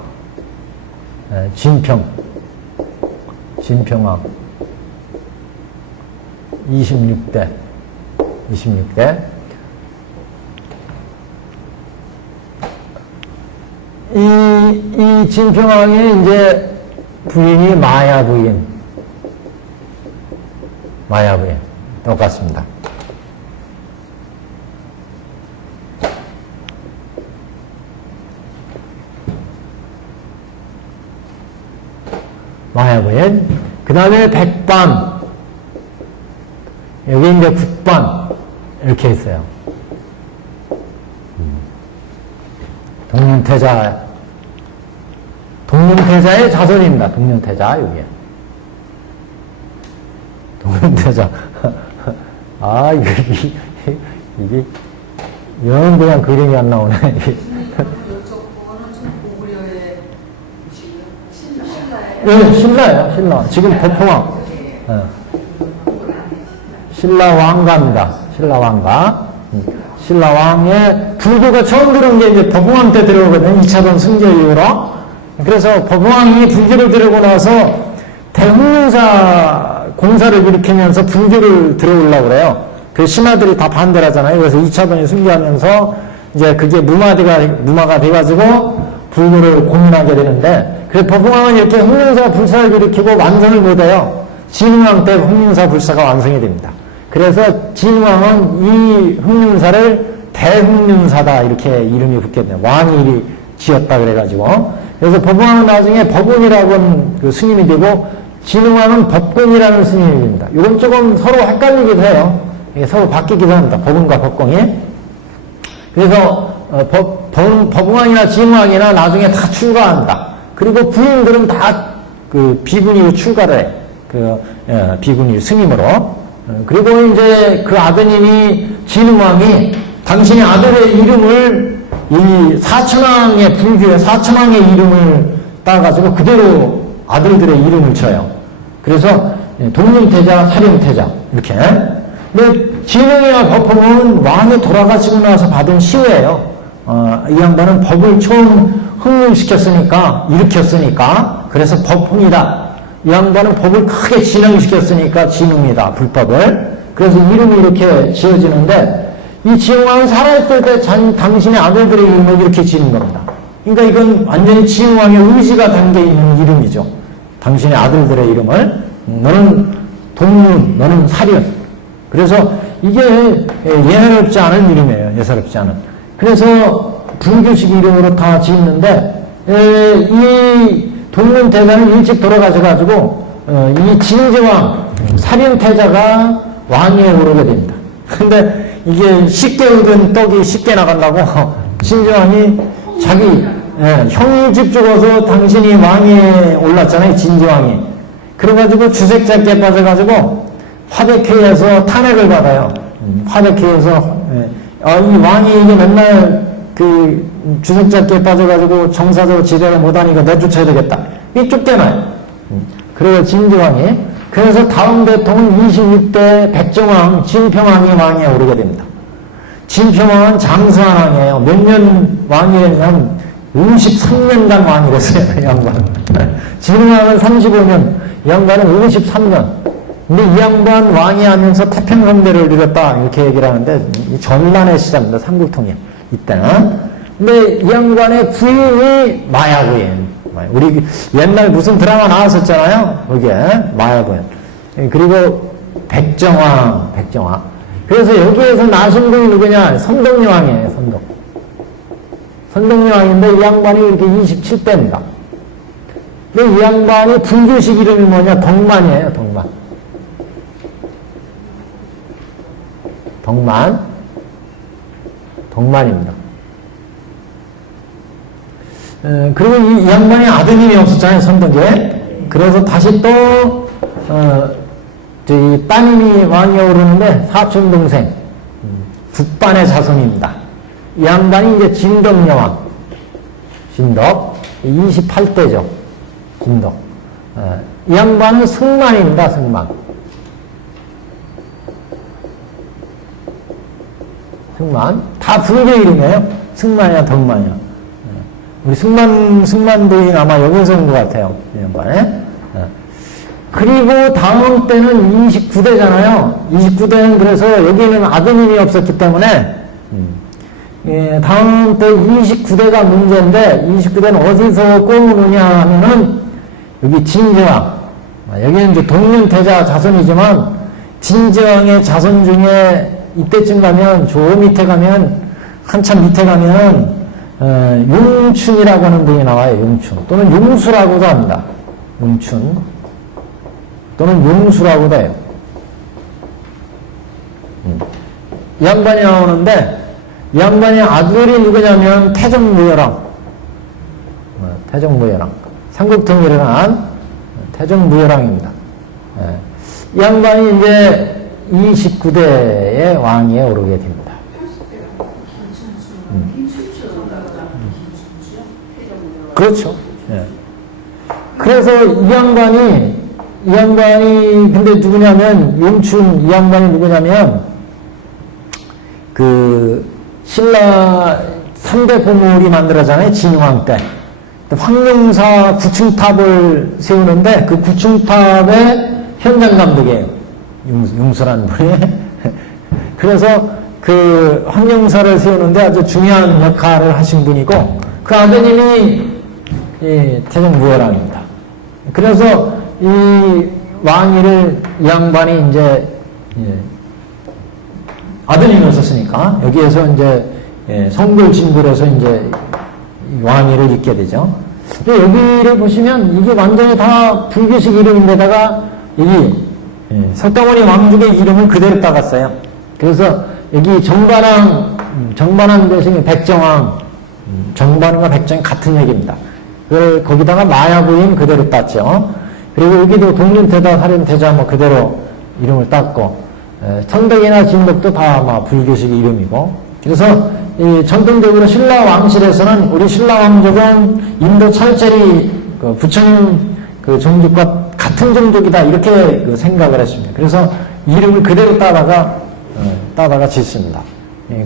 진평왕 26대 이 진평왕의 이제 부인이 마야 부인 똑같습니다. 마야 부인. 그 다음에 백반. 여기 이제 국반. 이렇게 있어요. 동년태자의 자손입니다. 동년태자, 여기. 동년태자. 이게, 영 그냥 그림이 안 나오네. 네, 신라예요. 지금 법포왕. 네. 신라 왕가입니다. 신라 왕가. 신라 왕의 불교가 처음 들어온 게 이제 법포왕 때 들어오거든요. 2차전 승제 이후로. 그래서 법포왕이 불교를 들어오고 나서 대흥사 공사를 일으키면서 불교를 들어오려고 그래요. 그 신하들이 다 반대를 하잖아요. 그래서 2차전이 승계하면서 이제 그게 무마가 돼가지고 불교를 고민하게 되는데, 그래서 법흥왕은 이렇게 흥룡사 불사를 일으키고 완성을 못해요. 진흥왕 때 흥룡사 불사가 완성이 됩니다. 그래서 진흥왕은 이 흥룡사를 대흥륜사다 이렇게 이름이 붙게 돼요. 왕이 지었다 그래가지고. 그래서 법흥왕은 나중에 법운이라고 그 스님이 되고, 진흥왕은 법공이라는 스님이 됩니다. 이건 조금 서로 헷갈리기도 해요. 이게 서로 바뀌기도 합니다. 법운과 법공이. 그래서 법흥왕이나 진흥왕이나 나중에 다 출가한다. 그리고 부인들은 다 그 비구니로 출가를 해. 비구니 스님으로. 그리고 이제 그 아드님이 진흥왕이 당신의 아들의 이름을 이 사천왕의 불교의 사천왕의 이름을 따가지고 그대로 아들들의 이름을 쳐요. 그래서 동륜태자, 사륜태자 이렇게. 근데 진흥이와 법흥은 왕이 돌아가시고 나서 받은 시호예요. 이 양반은 법을 처음 흥흥시켰으니까, 일으켰으니까, 그래서 법흥이다. 이 양반은 법을 크게 진흥시켰으니까 진흥이다, 불법을. 그래서 이름이 이렇게 지어지는데, 이 진흥왕은 살아있을 때 당신의 아들들의 이름을 이렇게 지은 겁니다. 그러니까 이건 완전히 진흥왕의 의지가 담겨있는 이름이죠. 당신의 아들들의 이름을. 너는 동륜, 너는 사륜. 그래서 이게 예사롭지 않은 이름이에요. 예사롭지 않은. 그래서 불교식 이름으로 다 짓는데, 이 동륜대사는 일찍 돌아가셔가지고 이 진제왕 살인태자가 왕위에 오르게 됩니다. 근데 이게 쉽게 얻은 떡이 쉽게 나간다고 진지왕이 자기 형이 집 죽어서 당신이 왕위에 올랐잖아요. 진지왕이. 그래가지고 주색잡기에 빠져가지고 화백회에서 탄핵을 받아요. 화백회에서 이 왕이 이게 맨날 그 주색잡기에 빠져가지고 정사적으로 지뢰를 못하니까 내쫓아야 되겠다. 이 쫓겨나요. 그리고 진지왕이. 그래서 다음 대통령 26대 백정왕 진평왕이 왕위에 오르게 됩니다. 진평왕은 장수한 왕이에요. 몇 년 왕이냐면 53년간 왕이 됐어요. 이 양반은. 진흥왕은 35년, 이 양반은 53년. 근데 이 양반 왕이 하면서 태평성대를 이뤘다 이렇게 얘기를 하는데 전란의 시작입니다. 삼국통일 이때는. 근데 이 양반의 부인이 마야부인. 우리 옛날 무슨 드라마 나왔었잖아요. 거기에 마야부인. 그리고 백정왕. 그래서 여기에서 나신 분이 누구냐? 선덕여왕이에요. 선덕여왕인데 이 양반이 이렇게 27대입니다. 근데 이 양반이 불교식 이름이 뭐냐? 덕만이에요. 덕만입니다. 그리고 이 양반이 아드님이 없었잖아요. 선덕에. 그래서 다시 또 이 따님이 왕위에 오르는데 사촌동생 국반의 자손입니다. 이 양반이 이제 진덕여왕. 진덕 28대죠. 진덕. 이 양반은 승만입니다. 승만. 다 불교 이름이에요. 승만이야 덕만이야. 우리 승만도인 아마 여기서 온 것 같아요. 이 양반에. 그리고 다음 때는 29대잖아요. 29대는 그래서 여기는 아드님이 없었기 때문에 다음 때 29대가 문제인데 29대는 어디서 꼬우느냐 하면은 여기 진지왕. 여기는 이제 동륜태자 자손이지만 진지왕의 자손 중에 이때쯤 가면 저 밑에 가면 한참 밑에 가면 용춘이라고 하는 분이 나와요. 용춘 또는 용수라고도 합니다. 용춘 또는 용수라고도 해요. 이 양반이 나오는데 이 양반의 아들이 누구냐면 태정무열왕. 삼국통일을 한 태정무열왕입니다. 이 양반이 이제 29대의 왕위에 오르게 됩니다. 그렇죠. 그래서 이 양반이 근데 누구냐면 용춘 이 양반이 누구냐면 그 신라 3대 보물이 만들어잖아요. 진흥왕 때. 황룡사 구층탑을 세우는데 그 구층탑의 현장 감독이에요. 용수라는 분이. 그래서 그 황룡사를 세우는데 아주 중요한 역할을 하신 분이고 그 아드님이 태종무열왕입니다. 그래서 이 왕위를 이 양반이 이제 아드님이었었으니까 여기에서 이제 성불진불해서 이제 왕위를 잇게 되죠. 근데 여기를 보시면 이게 완전히 다 불교식 이름인데다가 여기 석가모니 왕족의 이름을 그대로 따갔어요. 그래서 여기 정반왕 대신에 백정왕, 정반왕과 백정이 같은 얘기입니다. 그걸 거기다가 마야부인 그대로 땄죠. 그리고 여기도 동륜태자, 살인태자 뭐 그대로 이름을 땄고 선덕이나 진덕도 다 아마 불교식 이름이고 그래서 이 전통적으로 신라 왕실에서는 우리 신라 왕족은 인도 찰제리 그 부처님 그 종족과 같은 종족이다 이렇게 그 생각을 했습니다. 그래서 이름을 그대로 따다가 짓습니다.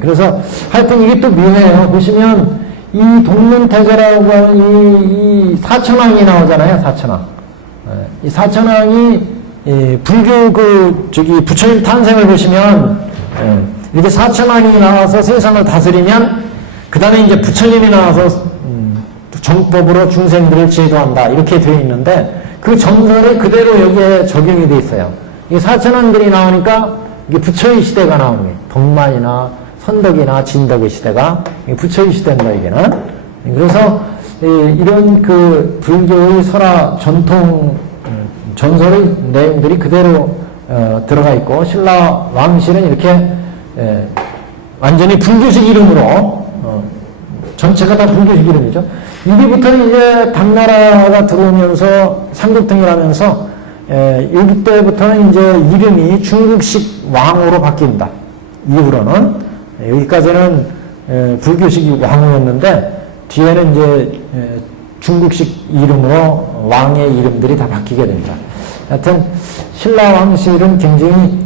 그래서 하여튼 이게 또 묘해요. 보시면 이 동륜태자라고 하는 이 사천왕이 나오잖아요. 사천왕. 이 사천왕이 불교 부처님 탄생을 보시면 이렇게 사천왕이 나와서 세상을 다스리면 그 다음에 이제 부처님이 나와서 정법으로 중생들을 제도한다 이렇게 되어 있는데 그 정설이 그대로 여기에 적용이 되어 있어요. 이 사천왕들이 나오니까 이게 부처의 시대가 나오는 거예요. 덕만이나 선덕이나 진덕의 시대가 부처의 시대입니다. 이게는. 그래서 이런 그 불교의 설화 전통 전설의 내용들이 그대로 들어가 있고, 신라 왕실은 이렇게 완전히 불교식 이름으로 전체가 다 불교식 이름이죠. 이제부터는 이제 당나라가 들어오면서 삼국통일하면서 이때부터는 이제 이름이 중국식 왕으로 바뀝니다. 이후로는 여기까지는 불교식 왕후였는데 뒤에는 이제 중국식 이름으로 왕의 이름들이 다 바뀌게 됩니다. 하여튼 신라 왕실은 굉장히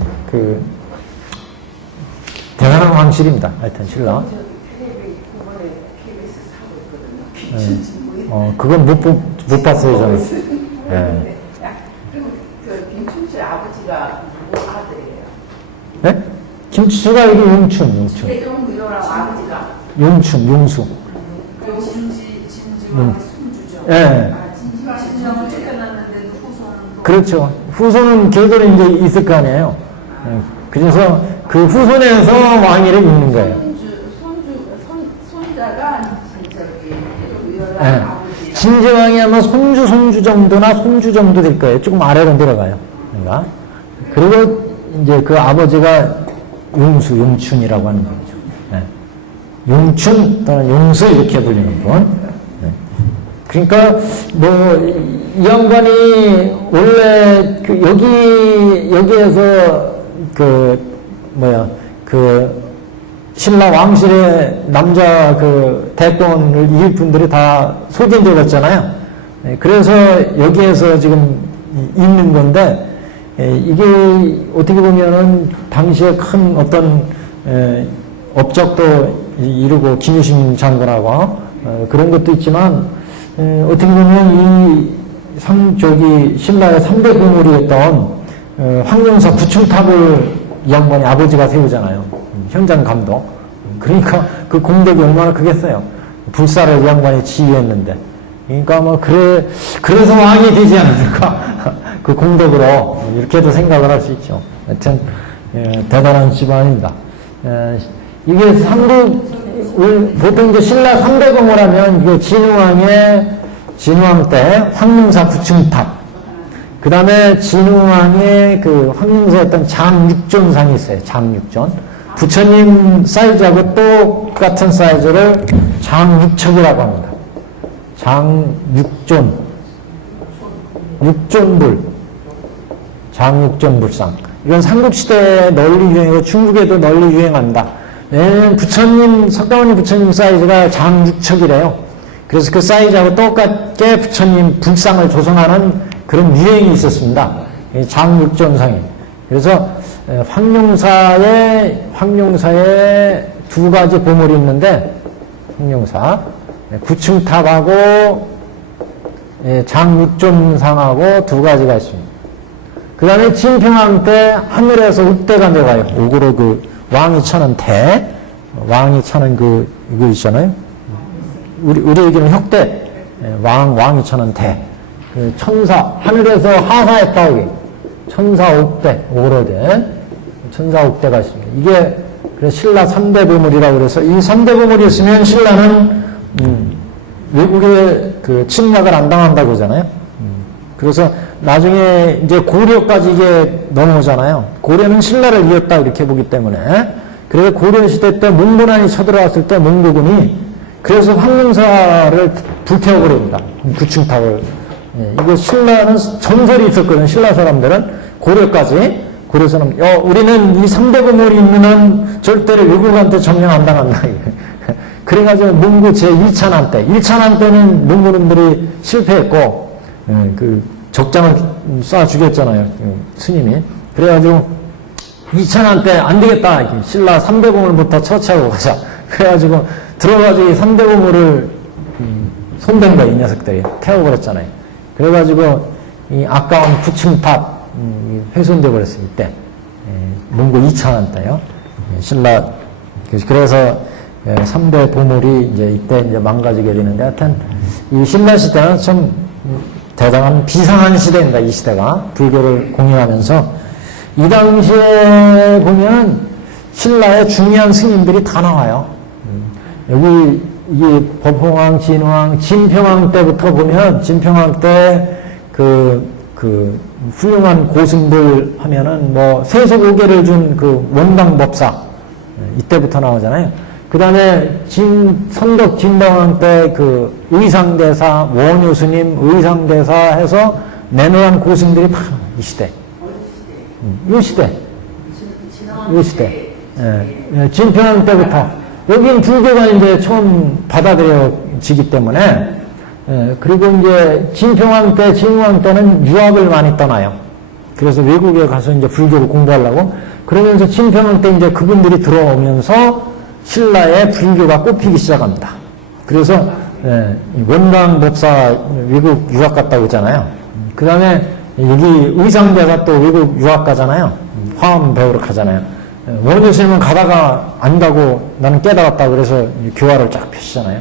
대단한 왕실입니다. 하여튼 신라. 그건 못 봤어요, 저는. 예. 그리고 김춘수 아버지가 아들이에요. 네? 김춘수가 여기 용춘. 세종무효랑 아버지가 용수. 진지왕의 순주죠. 예. 진지왕을 쫓겨났는데도 후손은 그렇죠. 후손은 계절이 이제 있을 거 아니에요. 그래서 그 후손에서 왕위를 잇는 거예요. 손자가 세종무효랑 예. 아버지. 진지왕이 아마 손주 정도나 손주 정도 될 거예요. 조금 아래로 내려가요. 그러니까. 그리고 이제 그 아버지가 용춘이라고 하는 거죠. 네. 용춘 또는 용수 이렇게 불리는 분. 네. 그러니까 이 양반이 원래 여기에서 신라 왕실의 남자 대권을 이길 분들이 다 소진되었잖아요. 그래서 여기에서 지금 있는 건데, 이게 어떻게 보면은 당시에 큰 어떤 업적도 이루고 김유신 장군하고 그런 것도 있지만, 어떻게 보면 신라의 3대 보물이었던 황룡사 구층탑을 이 양반이 아버지가 세우잖아요. 현장 감독. 그러니까 그 공덕이 얼마나 크겠어요. 불사를 이 양반이 지휘했는데. 그러니까 그래서 왕이 되지 않을까. 그 공덕으로 이렇게도 생각을 할 수 있죠. 하여튼 대단한 집안입니다. 이게 보통 이제 신라 3대 공을 이게 진흥왕 때 황룡사 구층탑. 그 다음에 진흥왕의 황룡사였던 장육존상이 있어요. 장육존. 부처님 사이즈하고 똑같은 사이즈를 장육척이라고 합니다. 장육존. 육존불. 장육존불상. 이건 삼국시대에 널리 유행하고 중국에도 널리 유행한다. 왜냐면 석가모니 부처님 사이즈가 장육척이래요. 그래서 그 사이즈하고 똑같게 부처님 불상을 조성하는 그런 유행이 있었습니다. 장육존상이. 그래서 황룡사에 두 가지 보물이 있는데, 황룡사 구층탑하고 장육존상하고 두 가지가 있습니다. 그 다음에 진평왕 때 하늘에서 흑대가 내려가요. 옥으로 왕이 차는 대, 왕이 차는 이거 있잖아요. 우리에게는 혁대, 왕이 차는 대. 천사, 하늘에서 하사했다, 여기. 천사옥대, 옥으로 된 천사옥대가 있습니다. 이게, 그래서 신라 3대 보물이라고 그래서 이 3대 보물이 있으면 신라는, 외국의 침략을 안 당한다고 그러잖아요. 그래서 나중에 이제 고려까지 이게 넘어오잖아요. 고려는 신라를 이겼다, 이렇게 보기 때문에. 그래서 고려시대 때 몽고난이 쳐들어왔을 때 몽고군이 그래서 황룡사를 불태워버립니다. 구층탑을. 이거 신라는 전설이 있었거든요. 신라 사람들은 고려까지. 고려사람, 우리는 이 3대 보물이 있는 한 절대로 외국한테 점령 안 당한다. 그래가지고 몽고 제2찬한 때, 1찬한 때는 몽고놈들이 실패했고, 적장을 쏴 죽였잖아요. 스님이. 그래가지고 2찬한 때 안 되겠다. 신라 3대 보물부터 처치하고 가자. 그래가지고 들어가지고 이 3대 보물을 손댄 거예요. 이 녀석들이. 태워버렸잖아요. 그래가지고 이 아까운 구층탑 훼손돼 버렸어요. 이때 몽고 2찬한 때요. 신라 그래서 3대 보물이 이때 망가지게 되는데, 하여튼 이 신라 시대는 참 대단한 비상한 시대입니다. 이 시대가 불교를 공유하면서 이 당시에 보면 신라의 중요한 스님들이 다 나와요. 여기 법홍왕, 진흥왕, 진평왕 때부터 보면 진평왕 때 그 훌륭한 고승들 하면은 뭐 세속오계를 준 그 원광법사 이때부터 나오잖아요. 그 다음에 선덕 진덕왕 때 그 의상대사, 원효스님 의상대사 해서 내놓은 고승들이 다 이 시대. 이 시대. 이 시대. 예, 진평왕 때부터. 여긴 불교가 이제 처음 받아들여지기 때문에, 예, 그리고 이제 진평왕 때, 진흥왕 때는 유학을 많이 떠나요. 그래서 외국에 가서 이제 불교를 공부하려고. 그러면서 진평왕 때 이제 그분들이 들어오면서 신라의 불교가 꼽히기 시작합니다. 그래서, 예, 원광법사 외국 유학 갔다 오잖아요. 그 다음에 여기 의상대가 또 외국 유학 가잖아요. 화엄 배우러 가잖아요. 원효스님은 가다가 안다고 나는 깨달았다 그래서 교화를 쫙 펴시잖아요.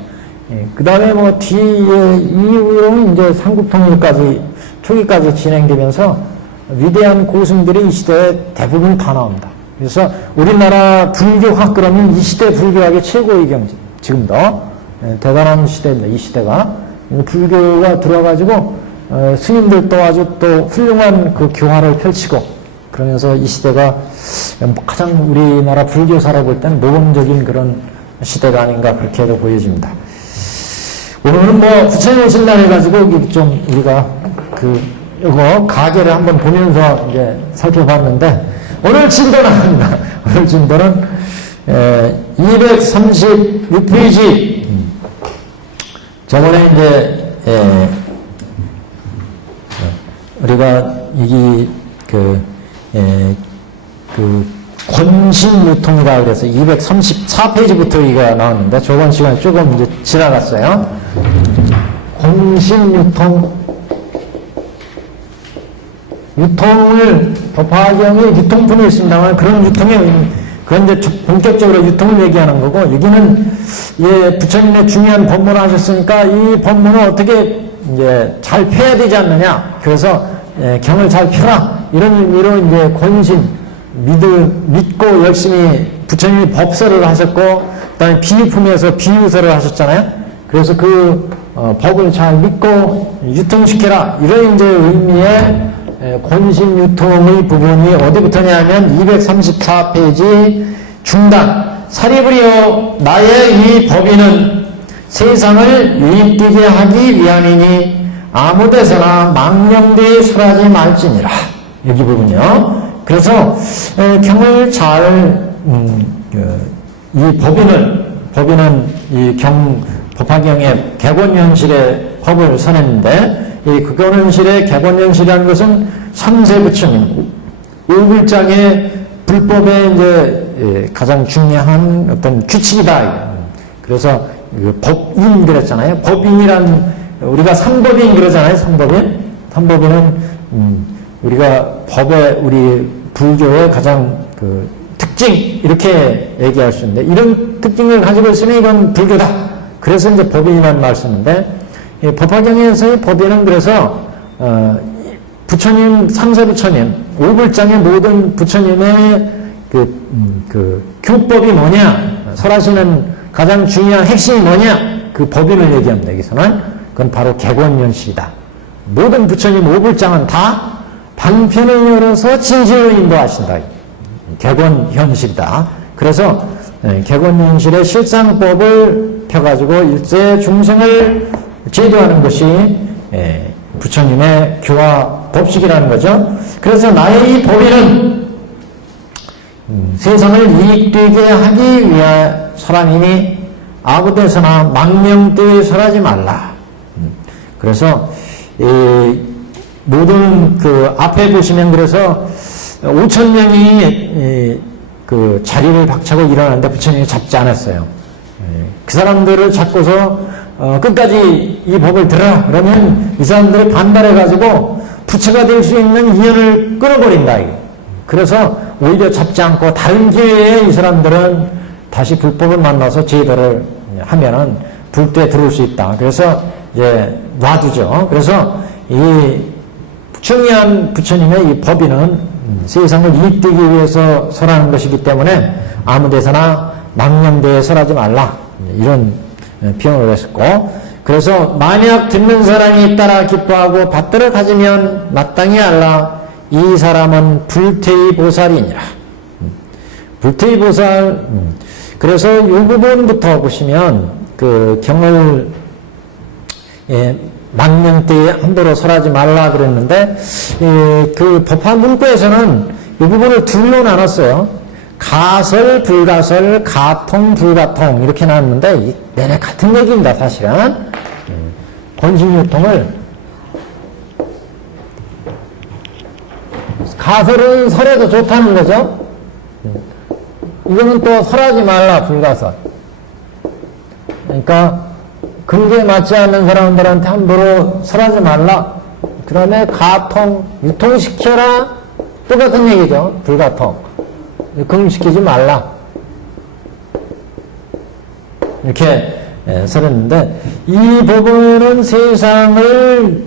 그 다음에 뭐 뒤에 이후로는 이제 삼국통일까지 초기까지 진행되면서 위대한 고승들이 이 시대에 대부분 다 나옵니다. 그래서 우리나라 불교학 그러면 이 시대 불교학의 최고의 경지. 지금도 대단한 시대입니다. 이 시대가 불교가 들어가지고 스님들도 아주 또 훌륭한 그 교화를 펼치고 그러면서 이 시대가 가장 우리나라 불교사로 볼 때는 모범적인 그런 시대가 아닌가 그렇게도 보여집니다. 오늘은 뭐 부처님 오신 날 해가지고 좀 우리가 요거 가계를 한번 보면서 이제 살펴봤는데 오늘 진도는 아닙니다. 오늘 진도는 236페이지 저번에 이제 우리가 이게 권신유통이라 그래서 234페이지부터 이가 나왔는데 저번 시간에 조금 이제 지나갔어요. 권신유통 유통을 법화경에 유통품이 있습니다만 그런 유통에 그건 이제 본격적으로 유통을 얘기하는 거고 여기는 예 부처님의 중요한 법문을 하셨으니까 이 법문을 어떻게 이제 잘 펴야 되지 않느냐. 그래서 예, 경을 잘 펴라 이런 의미로 이제 권신 믿고 열심히 부처님이 법설을 하셨고 그다음에 비유품에서 비유설을 하셨잖아요. 그래서 그 법을 잘 믿고 유통시켜라 이런 이제 의미의 권신 유통의 부분이 어디부터냐 하면 234페이지 중단 사리부리여 나의 이 법인은 세상을 유익되게 하기 위함이니 아무데서나 망령되이 설하지 말지니라. 여기 부분이요. 그래서 경을 잘 이 법인은 이 법화경의 객원현실의 법을 선했는데 이 극원현실의 객원현실이라는 것은 삼세부처님 오불장의 불법의 이제 가장 중요한 어떤 규칙이다. 그래서 법인 그랬잖아요. 법인이란 우리가 삼법인 그러잖아요. 삼법인은 우리가 법의 우리 불교의 가장 그 특징 이렇게 얘기할 수 있는데 이런 특징을 가지고 있으면 이건 불교다. 그래서 이제 법인이라는 말을 쓰는데 법화경에서의 법인은 그래서 부처님 삼세부처님 오불장의 모든 부처님의 그 교법이 뭐냐 설하시는 가장 중요한 핵심이 뭐냐 그 법인을 얘기합니다. 여기서는 그건 바로 객원현실이다. 모든 부처님 오불장은 다 방편을 열어서 진실로 인도하신다. 객원현실이다. 그래서 객원현실의 실상법을 펴가지고 일제 중생을 제도하는 것이 부처님의 교화 법식이라는 거죠. 그래서 나의 이 법인은 세상을 이익되게 하기 위한 사람이니 아무데서나 망명되이 설하지 말라. 그래서 모든 그 앞에 보시면 그래서 5,000명이 그 자리를 박차고 일어났는데 부처님이 잡지 않았어요. 그 사람들을 잡고서 끝까지 이 법을 들어라. 그러면 이 사람들이 반발해가지고 부처가 될 수 있는 인연을 끊어버린다. 그래서 오히려 잡지 않고 다른 기회에 이 사람들은 다시 불법을 만나서 제도를 하면은 불도에 들어올 수 있다. 그래서 이제 놔두죠. 그래서 이 중요한 부처님의 이 법인은 세상을 이익되기 위해서 설하는 것이기 때문에 아무 데서나 망령되에 설하지 말라. 이런 표현을 했었고 그래서 만약 듣는 사람이 따라 기뻐하고 받들어 가지면 마땅히 알라. 이 사람은 불태의 보살이니라. 불태의 보살. 그래서 이 부분부터 보시면 그 경을 망령때에 함부로 설하지 말라 그랬는데 그 법화 문구에서는 이 부분을 둘로 나눴어요. 가설, 불가설, 가통, 불가통 이렇게 나눴는데 내내 같은 얘기입니다. 사실은 권신유통을 가설은 설해도 좋다는 거죠. 이거는 또 설하지 말라. 불가설. 그러니까 근거에 맞지 않는 사람들한테 함부로 설하지 말라. 그 다음에 가통, 유통시켜라. 똑같은 얘기죠. 불가통. 유통시키지 말라. 이렇게 설했는데 이 부분은 세상을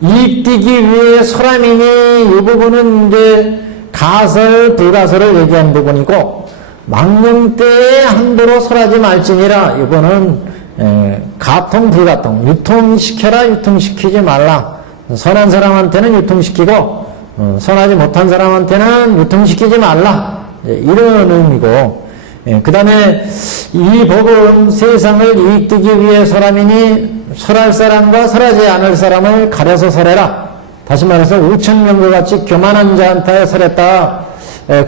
이익되기 위해 설함이니 이 부분은 이제 가설, 불가설을 얘기한 부분이고 망령 때에 함부로 설하지 말지니라. 이거는 가통, 불가통. 유통시켜라, 유통시키지 말라. 선한 사람한테는 유통시키고 선하지 못한 사람한테는 유통시키지 말라. 이런 의미고 그 다음에 이 법은 세상을 이익되기 위해 설함이니 설할 사람과 설하지 않을 사람을 가려서 설해라. 다시 말해서 5,000명과 같이 교만한 자한테 설했다.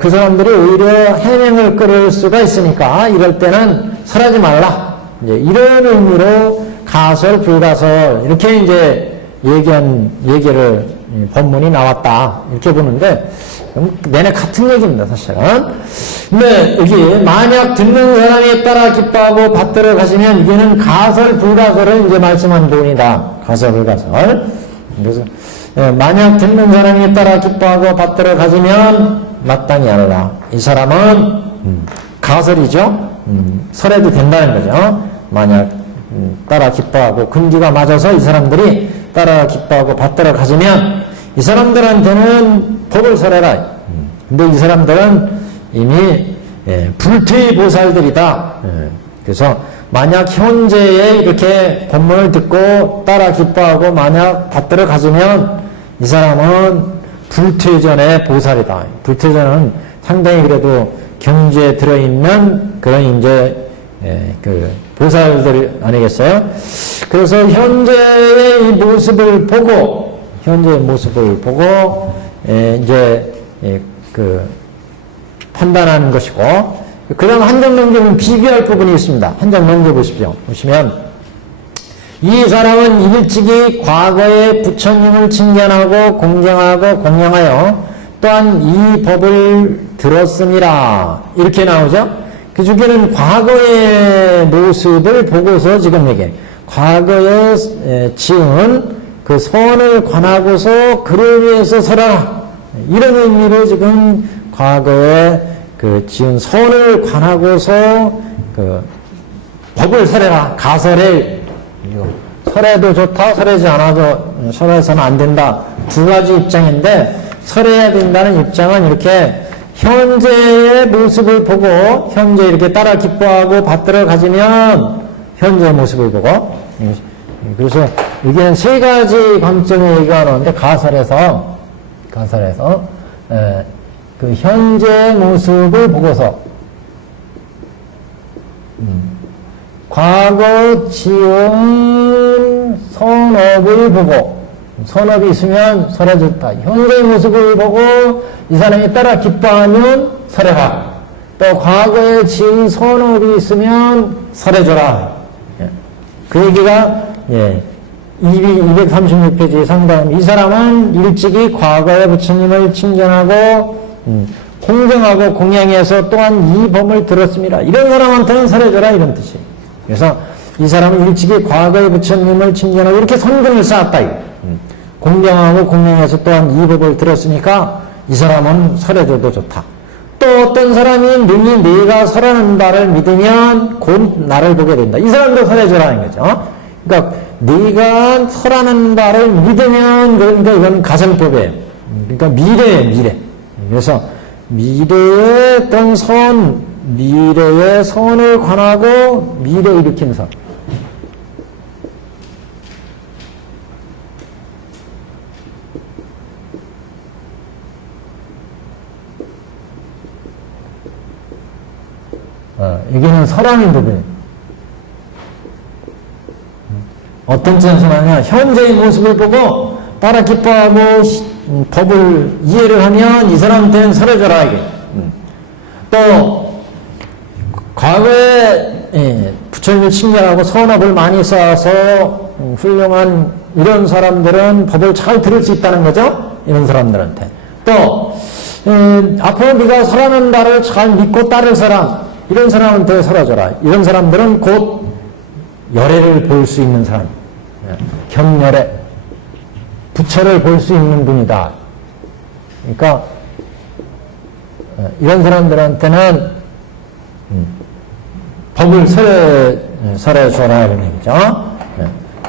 그 사람들이 오히려 해명을 끌을 수가 있으니까 이럴 때는 설하지 말라. 이제 이런 의미로 가설, 불가설 이렇게 이제 얘기를 본문이 나왔다. 이렇게 보는데 내내 같은 얘기입니다. 사실은. 근데 여기 만약 듣는 사람에 따라 기뻐하고 받들어 가시면 이게는 가설, 불가설을 이제 말씀한 부분이다. 가설, 불가설. 그래서 만약 듣는 사람에 따라 기뻐하고 받들어 가시면 마땅히 알라. 이 사람은 가설이죠. 설해도 된다는 거죠. 만약 따라 기뻐하고 근기가 맞아서 이 사람들이 따라 기뻐하고 받들어 가지면 이 사람들한테는 법을 설해라. 근데 이 사람들은 이미 불퇴의 보살들이다. 그래서 만약 현재에 이렇게 법문을 듣고 따라 기뻐하고 만약 받들어 가지면 이 사람은 불퇴전의 보살이다. 불퇴전은 상당히 그래도 경지에 들어있는 그런 이제 그 보살들 아니겠어요? 그래서 현재의 이 모습을 보고 이제 그 판단하는 것이고 그 다음 한 장 넘기면 비교할 부분이 있습니다. 한 장 넘겨보십시오. 보시면 이 사람은 일찍이 과거에 부처님을 칭찬하고 공경하고 공양하여 또한 이 법을 들었음이라 이렇게 나오죠. 그 중에는 과거의 모습을 보고서 지금 얘기해. 과거에 지은 그 선을 관하고서 그를 위해서 설하라. 이런 의미로 지금 과거에 그 지은 선을 관하고서 그 법을 설해라. 가설에 설해도 좋다, 설하지 않아도 설해서는 안 된다. 두 가지 입장인데 설해야 된다는 입장은 이렇게 현재의 모습을 보고 현재 이렇게 따라 기뻐하고 받들어 가지면 현재의 모습을 보고 그래서 여기는 세 가지 관점에 얘기가 나오는데 가설에서 그 현재의 모습을 보고서 과거 지은 선업을 보고 선업이 있으면 설해 좋다. 현재의 모습을 보고 이 사람이 따라 기뻐하면 설해라. 또 과거에 지은 선업이 있으면 설해줘라. 그 얘기가 236페이지 상담. 이 사람은 일찍이 과거의 부처님을 칭찬하고 공경하고 공양해서 또한 이 법을 들었습니다. 이런 사람한테는 설해줘라 이런 뜻이에요. 그래서 이 사람은 일찍이 과거의 부처님을 칭찬하고 이렇게 선근을 쌓았다. 공경하고 공양해서 또한 이 법을 들었으니까 이 사람은 설해줘도 좋다. 또 어떤 사람이 능히 네가 설하는 바를 믿으면 곧 나를 보게 된다. 이 사람도 설해줘라는 거죠. 그러니까 네가 설하는 바를 믿으면 그러니까 이건 가설법이에요. 그러니까 미래. 그래서 미래의 어떤 미래의 선을 관하고 미래 일으킨 선. 여기는 설하는 부분이. 어떤 뜻이냐면 현재의 모습을 보고 따라 기뻐하고 법을 이해를 하면 이 사람한테는 설해줘라 이게. 또 과거에 부처님을 칭찬하고 선업을 많이 쌓아서 훌륭한 이런 사람들은 법을 잘 들을 수 있다는 거죠. 이런 사람들한테. 또 앞으로 네가 설하는 나를 잘 믿고 따를 사람, 이런 사람한테 설해줘라. 이런 사람들은 곧 열애를 볼 수 있는 사람, 경열애, 부처를 볼 수 있는 분이다. 그러니까 이런 사람들한테는 법을 설해줘라 이런 얘기죠.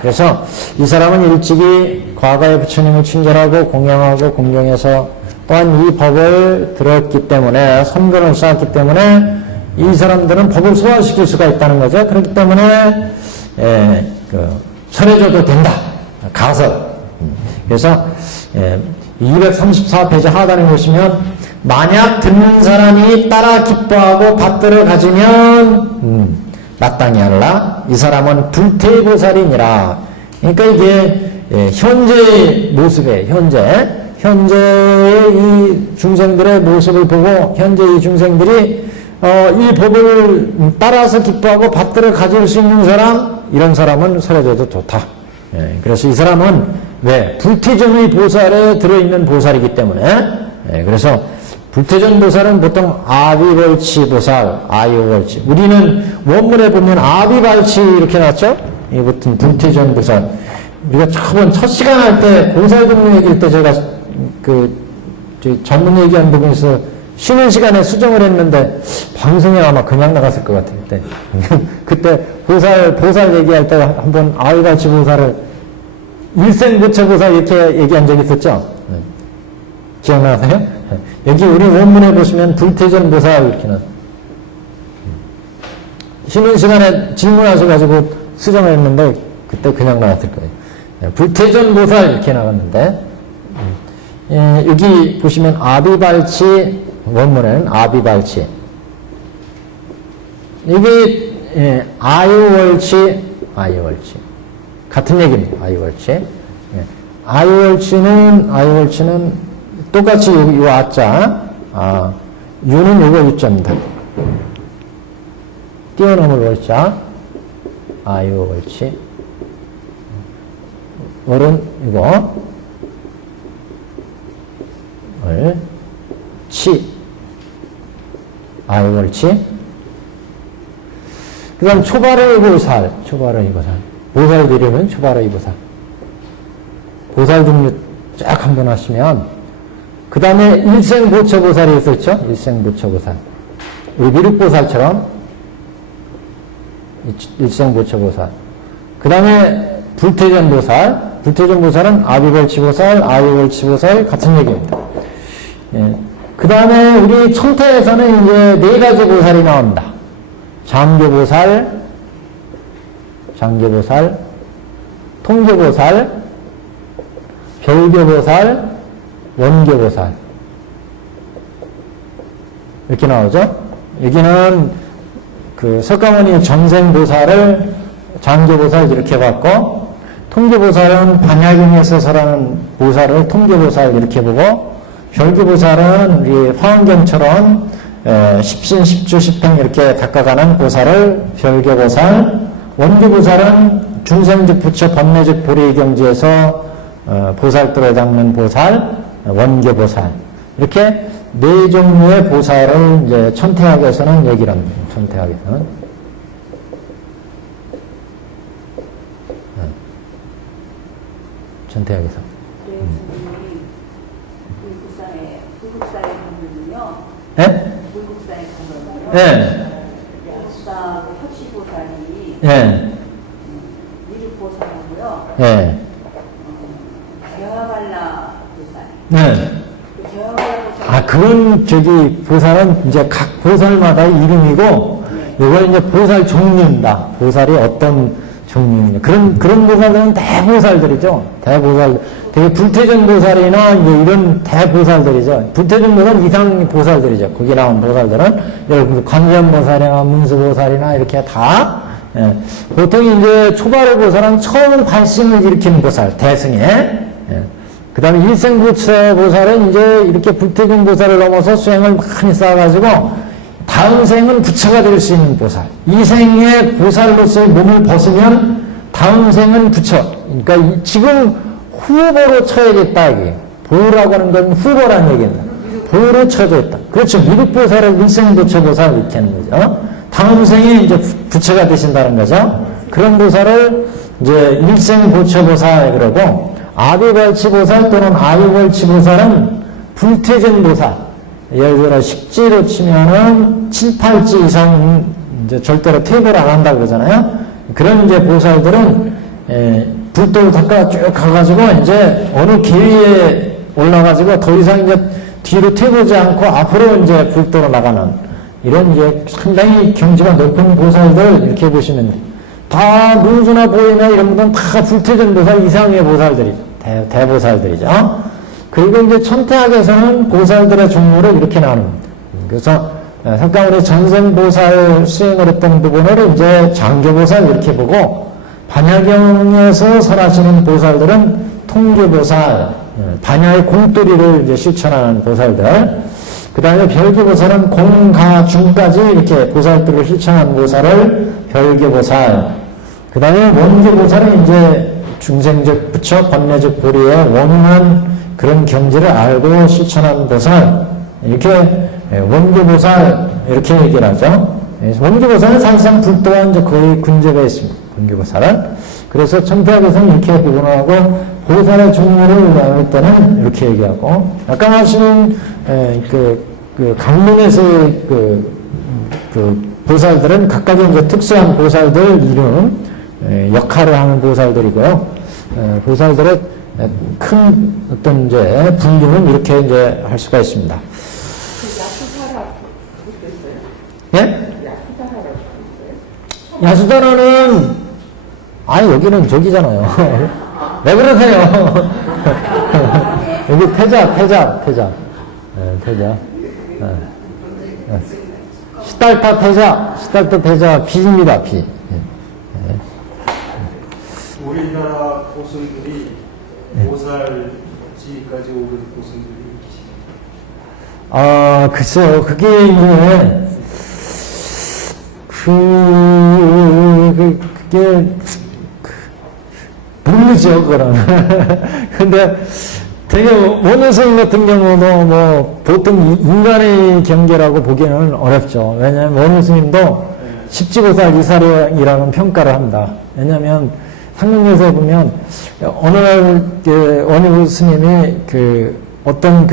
그래서 이 사람은 일찍이 과거의 부처님을 친절하고 공양하고 공경해서 또한 이 법을 들었기 때문에 선근을 쌓았기 때문에 이 사람들은 법을 소화시킬 수가 있다는 거죠. 그렇기 때문에 설해줘도 된다. 가설. 그래서 234페이지 하단에 보시면 만약 듣는 사람이 따라 기뻐하고 받들어 가지면 마땅히 하라. 이 사람은 불태보살이니라. 그러니까 이게 현재의 모습에 현재의 이 중생들의 모습을 보고 현재 이 중생들이 이 법을 따라서 기뻐하고 받들어 가질 수 있는 사람, 이런 사람은 설해줘도 좋다. 그래서 이 사람은 왜? 불태전의 보살에 들어있는 보살이기 때문에. 그래서 불태전 보살은 보통 아비벌치 보살, 아유벌치. 우리는 원문에 보면 아비발치 이렇게 나왔죠? 이 보통 불태전 보살. 우리가 첫 시간 할 때 보살 종류 얘기할 때 제가 전문 얘기한 부분에서 쉬는 시간에 수정을 했는데 방송에 아마 그냥 나갔을 것 같아요. 그때 보살 얘기할 때 한번 아비발치 보살을 일생부처 보살 이렇게 얘기한 적이 있었죠? 기억나세요? 여기 우리 원문에 보시면 불태전 보살 이렇게 나왔어요. 쉬는 시간에 질문하셔가지고 수정을 했는데 그때 그냥 나왔을 거예요. 불태전 보살 이렇게 나갔는데 여기 보시면 아비발치 원문에는 아비발치 여기 아유월치 같은 얘기입니다. 아유월치는 똑같이 요 아자, 유는 요거 유자입니다. 뛰어넘을 월자, 아유월치. 월은 이거, 치, 아유월치. 그 다음 초발의 보살, 보살 이름은 초발의 보살. 보살 종류 쫙 한번 하시면, 그 다음에 일생보처보살이 있었죠? 일생보처보살. 미륵보살처럼, 일생보처보살. 그 다음에 불태전보살. 불태전보살은 아비벌치보살, 아유벌치보살 같은 얘기입니다. 그 다음에 우리 청태에서는 이제 네 가지 보살이 나옵니다. 장교보살, 통교보살, 별교보살, 원교보살. 이렇게 나오죠? 여기는 석가모니 전생보살을 장교보살 이렇게 봤고, 통교보살은 반야경에서 설하는 보살을 통교보살 이렇게 보고, 별교보살은 우리 화엄경처럼 십신, 십주, 십행 이렇게 닦아가는 보살을 별교보살, 원교보살은 중생즉 부처 법내즉 보리경지에서 보살도를 닦는 보살, 원교보살. 이렇게 네 종류의 보살을 이제 천태학에서는 얘기를 합니다. 천태학에서는. 천태학에서. 불국사에 가면요. 예? 불국사에 가면요. 예. 불국사 합시보살이 예. 미륵보살하고요. 예. 제화발라 보살. 네. 그건 보살은 이제 각 보살마다 이름이고, 이건 이제 보살 종류입니다. 보살이 어떤 종류냐. 그런 보살들은 대보살들이죠. 대보살. 되게 불태전 보살이나 이제 이런 대보살들이죠. 불태전 보살 이상 보살들이죠. 거기 나온 보살들은 여러분 관세음 보살이나 문수 보살이나 이렇게 다 예. 보통 이제 초발의 보살은 처음 발심을 일으키는 보살 대승에 예. 그 다음에 일생부처 보살은 이제 이렇게 불태전 보살을 넘어서 수행을 많이 쌓아가지고 다음 생은 부처가 될 수 있는 보살. 이 생에 보살로서의 몸을 벗으면 다음 생은 부처. 그러니까 지금 후보로 쳐야겠다 이게. 보라고 하는 건 후보라는 얘기입니다. 보로 쳐져 있다. 그렇죠. 미륵보살을 일생부처보살 이렇게 하는 거죠. 다음 생에 이제 부처가 되신다는 거죠. 그런 보살을 이제 일생보처보살 그러고 아비벌치보살 또는 아유벌치보살은 불퇴전보살. 예를 들어 10지로 치면은 7, 8지 이상 이제 절대로 퇴보를 안 한다고 그러잖아요. 그런 이제 보살들은 불도를 닦아 쭉 가가지고 이제 어느 계위에 올라가지고 더 이상 이제 뒤로 퇴보지 않고 앞으로 이제 불도로 나가는 이런 이제 상당히 경지가 높은 보살들 이렇게 보시면 다 문수나 보이나 이런 분들은 다 불퇴전 보살 이상의 보살들이죠. 대보살들이죠. 그리고 이제 천태학에서는 보살들의 종류를 이렇게 나눕니다. 그래서 잠깐 우리 전생보살 수행을 했던 부분을 이제 장교보살 이렇게 보고 반야경에서 설하시는 보살들은 통교보살, 반야의 공돌이를 이제 실천하는 보살들, 그 다음에 별교보살은 공가 중까지 이렇게 보살들을 실천하는 보살을 별교보살, 그 다음에 원교보살은 이제 중생적 부처 번뇌적 보리에 원흉한 그런 경지를 알고 실천하는 보살, 이렇게 원교보살 이렇게 얘기를 하죠. 원교보살은 사실상 불도와 이제 거의 근접해 있습니다. 원교보살은. 그래서 천태학에서는 이렇게 구분하고 보살의 종류를 나눌 때는 이렇게 얘기하고 아까 하시는 그 강론에서의 그 보살들은 각각의 이제 특수한 보살들 이름 역할을 하는 보살들이고요. 보살들의 큰 어떤 이제 분류는 이렇게 이제 할 수가 있습니다. 예? 야수다라는 아니 여기는 저기잖아요. 왜 그러세요? 여기 태자. 네, 태자. 네. 시달타 태자 비입니다. 비. 네. 우리나라 고승들이 보살지까지 오른 고승들이 계십니다. 아, 글쎄요. 그게 이제 그게 모르죠, 그거는. 근데 되게 원효스님 같은 경우도 뭐 보통 인간의 경계라고 보기에는 어렵죠. 왜냐하면 원효스님도 십지보살 이사령이라는 평가를 합니다. 왜냐하면 상명에서 보면 어느 날 원효스님이 어떤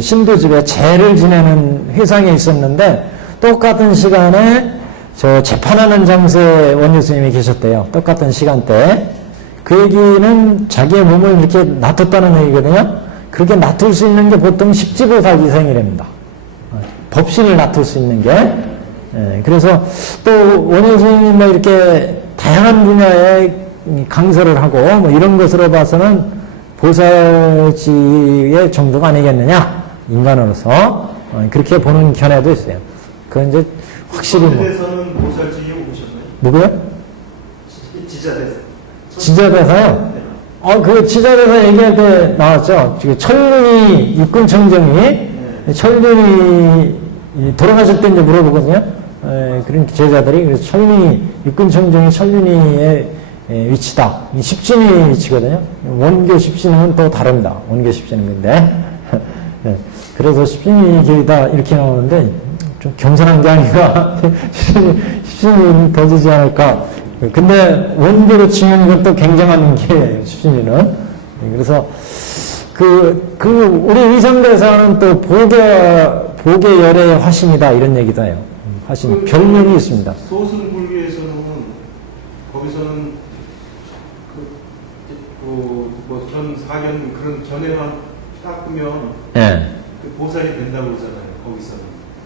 신도집에 제를 지내는 회상에 있었는데 똑같은 시간에 저 재판하는 장소에 원효스님이 계셨대요. 똑같은 시간대에. 그 얘기는 자기의 몸을 이렇게 놔뒀다는 얘기거든요. 그렇게 놔둘 수 있는 게 보통 십지보살 이상이랍니다. 법신을 놔둘 수 있는 게. 그래서 또 원효스님이 뭐 이렇게 다양한 분야에 강설을 하고 뭐 이런 것으로 봐서는 보살지의 정도가 아니겠느냐. 인간으로서. 그렇게 보는 견해도 있어요. 그건 이제 확실히 뭐. 천대에서는 보살지에 오셨나요? 누구요? 지자대에서. 지자대사요? 그 지자대사 얘기할 때 나왔죠. 철륜이, 육군청정이, 철륜이 돌아가실 때 이제 물어보거든요. 그런 제자들이. 그래서 철륜이, 육군청정이 철륜이의 위치다. 십신의 위치거든요. 원교 십신은 또 다릅니다. 원교 십신은 근데. 그래서 십신의 길이다. 이렇게 나오는데, 좀 겸손한 게 아닌가. 십신이 더 되지 않을까. 근데 원교로 치면 이건 또 굉장한 게 십신이는. 그래서 우리 의성대사는 또 보계열의 화신이다 이런 얘기도 해요. 화신 별명이 있습니다. 소승불교에서는 거기서는 전 사견 그런 견해만 닦으면 예. 보살이 된다고 그러잖아요. 거기서는.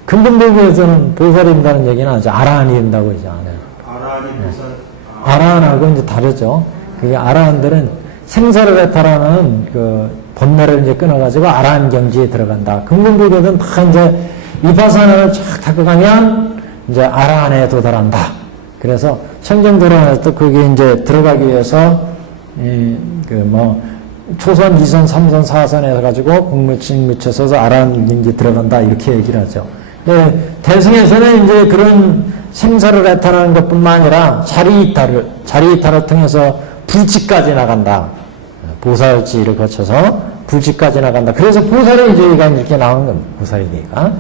근본불교에서는 보살이 된다는 얘기는 아주 아라한이 된다고 하죠. 아라한이 보살. 아라한하고 이제 다르죠. 그게 아라한들은 생사를 해탈하는 그 본내를 이제 끊어가지고 아라한 경지에 들어간다. 근본불교는 다 이제 이파사나를 쫙 닦고 가면 이제 아라한에 도달한다. 그래서 청정도론에서 거기 이제 들어가기 위해서 초선, 2선, 3선, 4선 해가지고 국무층 묻혀서 아라한 경지에 들어간다. 이렇게 얘기를 하죠. 대승에서는 이제 그런 생사를 해탈하는 것뿐만 아니라 자리이탈을 통해서 불지까지 나간다. 보살지를 거쳐서 불지까지 나간다. 그래서 보살의 얘기가 이렇게 나온 겁니다. 보살의 얘기가.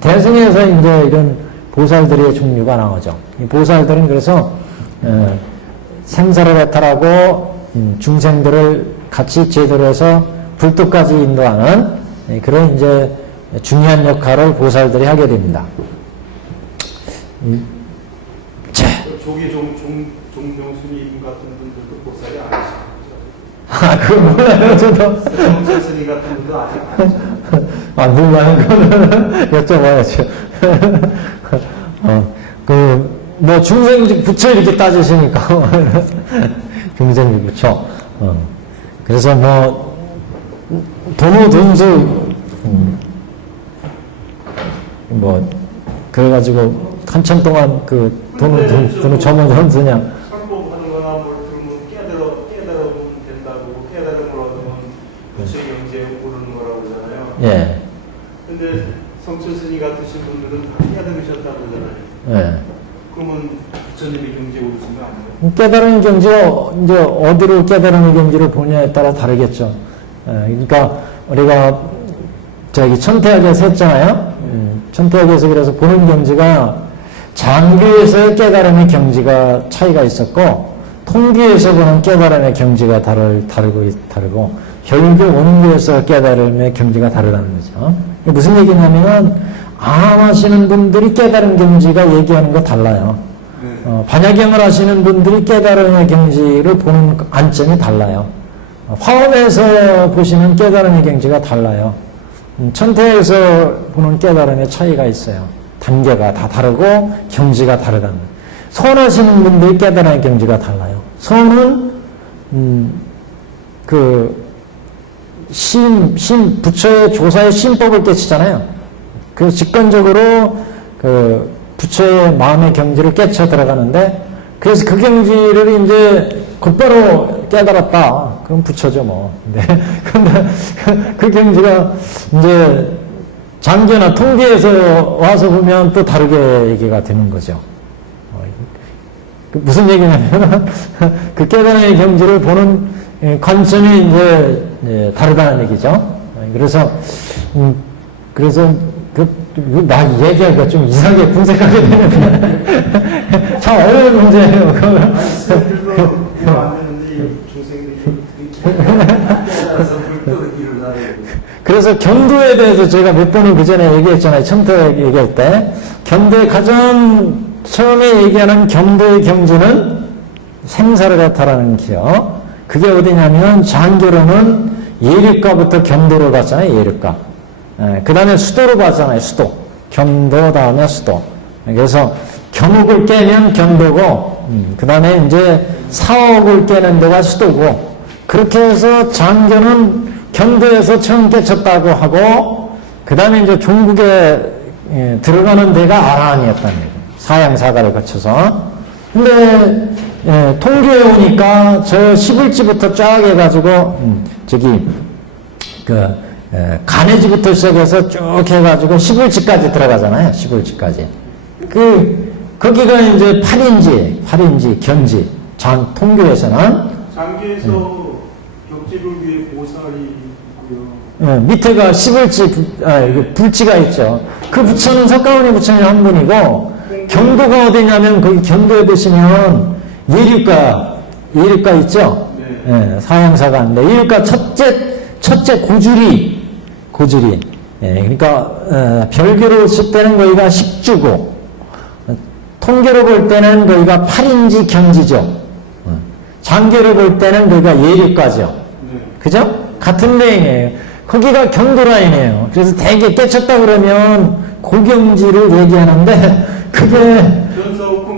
대승에서 이제 이런 보살들의 종류가 나오죠. 이 보살들은 그래서 생사를 해탈하고 중생들을 같이 제대로 해서 불도까지 인도하는 그런 이제 중요한 역할을 보살들이 하게 됩니다. 종명스님 같은 분들도 보살이 아니시죠? 아, 그거 몰라요, 저도. 정철스님 같은 분도 아직 아니죠. 아, 몰라요, 그거는 여쭤봐야죠. 중생직 부처 이렇게 따지시니까. 중생직 부처. 그래서 도무돈수, 그래가지고, 한참 동안 도무 점원선수냐. 상복하는 거나 뭘 들으면 깨달으면 된다고, 깨달음을 얻으면 부처의 경지에 오르는 거라고 그러잖아요. 예. 근데 성철스님 같으신 분들은 다 깨달으셨다고 그러잖아요. 예. 그러면 부처님의 경지에 오르신 거 아니에요? 깨달은 경지가 이제 어디로 깨달은 경지를 보냐에 따라 다르겠죠. 그러니까 우리가 천태학에서 했잖아요. 천태학에서 그래서 보는 경지가 장교에서의 깨달음의 경지가 차이가 있었고 통교에서 보는 깨달음의 경지가 다르고 결국 원교에서 깨달음의 경지가 다르다는 거죠. 무슨 얘기냐면은 암하시는 분들이 깨달은 경지가 얘기하는 거 달라요. 반야경을 하시는 분들이 깨달음의 경지를 보는 안점이 달라요. 화엄에서 보시는 깨달음의 경지가 달라요. 천태에서 보는 깨달음의 차이가 있어요. 단계가 다 다르고 경지가 다르다는 거예요. 선하시는 분들이 깨달음의 경지가 달라요. 선은 부처의 조사의 신법을 깨치잖아요. 그 직관적으로 부처의 마음의 경지를 깨쳐 들어가는데, 그래서 그 경지를 이제 곧바로 깨달았다. 그럼 부처죠, 뭐. 근데 그 경지가 이제 장계나 통계에서 와서 보면 또 다르게 얘기가 되는 거죠. 무슨 얘기냐면, 그 깨달음의 경지를 보는 관점이 이제 다르다는 얘기죠. 그래서 나 얘기하기가 좀 이상하게 분석하게 되는데 참 어려운 문제예요. 스님들도 안 되는데 중생들이 깨달아서 불도를 일어나는. 그래서 경도에 대해서 제가 몇 번을 그 전에 얘기했잖아요. 천태 얘기할 때. 경도의 가장 처음에 얘기하는 경도의 경지는 생사를 해탈하는 기요. 그게 어디냐면 장교로는 예륙가부터 경도로 갔잖아요. 예륙가. 그 다음에 수도로 봤잖아요. 수도. 경도 다음에 수도. 그래서 경옥을 깨면 경도고, 그 다음에 이제 사옥을 깨는 데가 수도고, 그렇게 해서 장교는 경도에서 처음 깨쳤다고 하고, 그 다음에 이제 종국에 들어가는 데가 아라한이었다는 거예요. 사양사가를 거쳐서. 근데 통교에 오니까 저 시불지부터 쫙 해가지고, 간해지부터 시작해서 쭉 해가지고 시불지까지 들어가잖아요. 시불지까지. 거기가 이제 8인지, 견지. 통교에서는. 장계에서 격지를 위해 보살이 있고요. 밑에가 불지가 있죠. 그 부처는 석가모니 부처님 한 분이고, 경도가 어디냐면, 거기 경도에 보시면, 예륙가 있죠? 네. 사양사가 있는데, 예륙가 첫째 고주리. 그러니까, 별교로 쓸 때는 거기가 식주고, 통계로 볼 때는 거기가 8인지 견지죠. 장계로 볼 때는 거기가 예륙가죠. 네. 그죠? 같은 레인이에요. 거기가 경도 라인이에요. 그래서 되게 깨쳤다 그러면 고경지를 얘기하는데,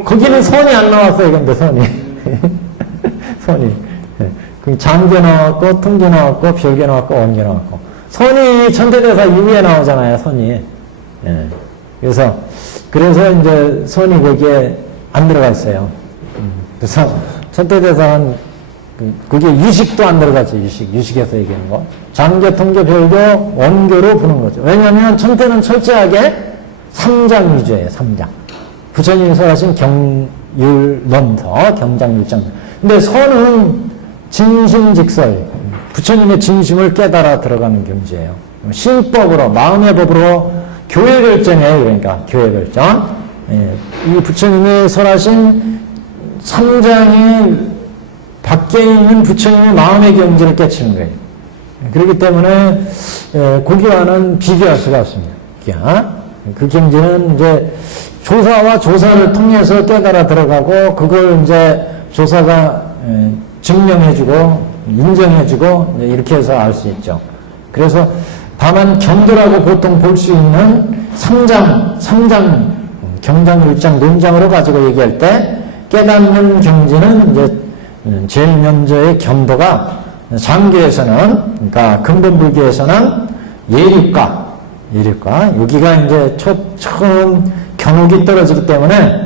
거기는 선이 안 나왔어요, 근데 선이. 그 장교 나왔고, 통교 나왔고, 별교 나왔고, 원교 나왔고. 선이 천태대사 이후에 나오잖아요, 선이. 예. 그래서 이제 선이 거기에 안 들어가 있어요. 그래서 천태대사는 그게 유식도 안 들어가죠, 유식에서 얘기하는 거. 장교, 통교, 별교, 원교로 부는 거죠. 왜냐하면 천태는 철저하게 3장 위주예요, 3장. 부처님이 설하신 경율론서, 경장율장. 근데 선은 진심직설, 부처님의 진심을 깨달아 들어가는 경지예요. 신법으로, 마음의 법으로 교회 결정이에요, 그러니까. 교회 결정. 예, 이 부처님이 설하신 3장이 밖에 있는 부처님의 마음의 경지를 깨치는 거예요. 그렇기 때문에 거기와는 비교할 수가 없습니다. 그 경지는 이제 조사와 조사를 통해서 깨달아 들어가고 그걸 이제 조사가 증명해주고 인정해주고 이렇게 해서 알 수 있죠. 그래서 다만 경도라고 보통 볼 수 있는 3장 경장, 율장, 논장으로 가지고 얘기할 때 깨닫는 경지는 이제 제일 먼저의 경도가 장교에서는, 그러니까 근본불교에서는 예립과 여기가 이제 처음 견옥이 떨어지기 때문에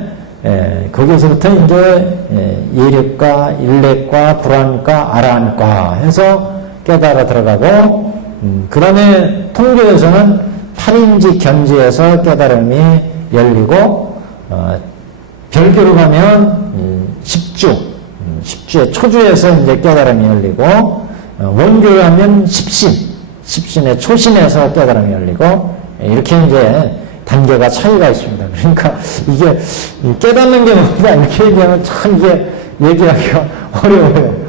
거기서부터 이제 예립과 일례과 불안과 아라한과 해서 깨달아 들어가고 그 다음에 통교에서는 8인지 견지에서 깨달음이 열리고 별교로 가면 10주의 초주에서 이제 깨달음이 열리고 원교로 하면 10신의 초신에서 깨달음이 열리고 이렇게 이제 단계가 차이가 있습니다. 그러니까 이게 깨닫는 게 뭐다 이렇게 얘기하면 참 이게 얘기하기가 어려워요.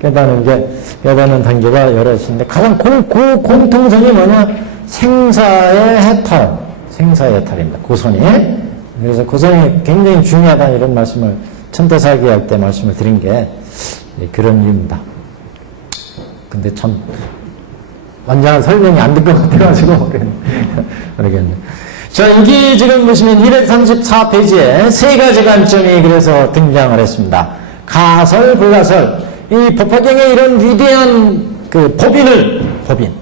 깨닫는 단계가 여럿인데 가장 공통성이 뭐냐? 생사의 해탈입니다. 고선이. 그래서 고선이 굉장히 중요하다 이런 말씀을 천태사기 할 때 말씀을 드린 게 그런 이유입니다. 근데 참 완전한 설명이 안 될 것 같아가지고 모르겠네. 자, 여기 지금 보시면 234페이지에 세 가지 관점이 그래서 등장을 했습니다. 가설, 불가설. 이 법화경의 이런 위대한 그 법인,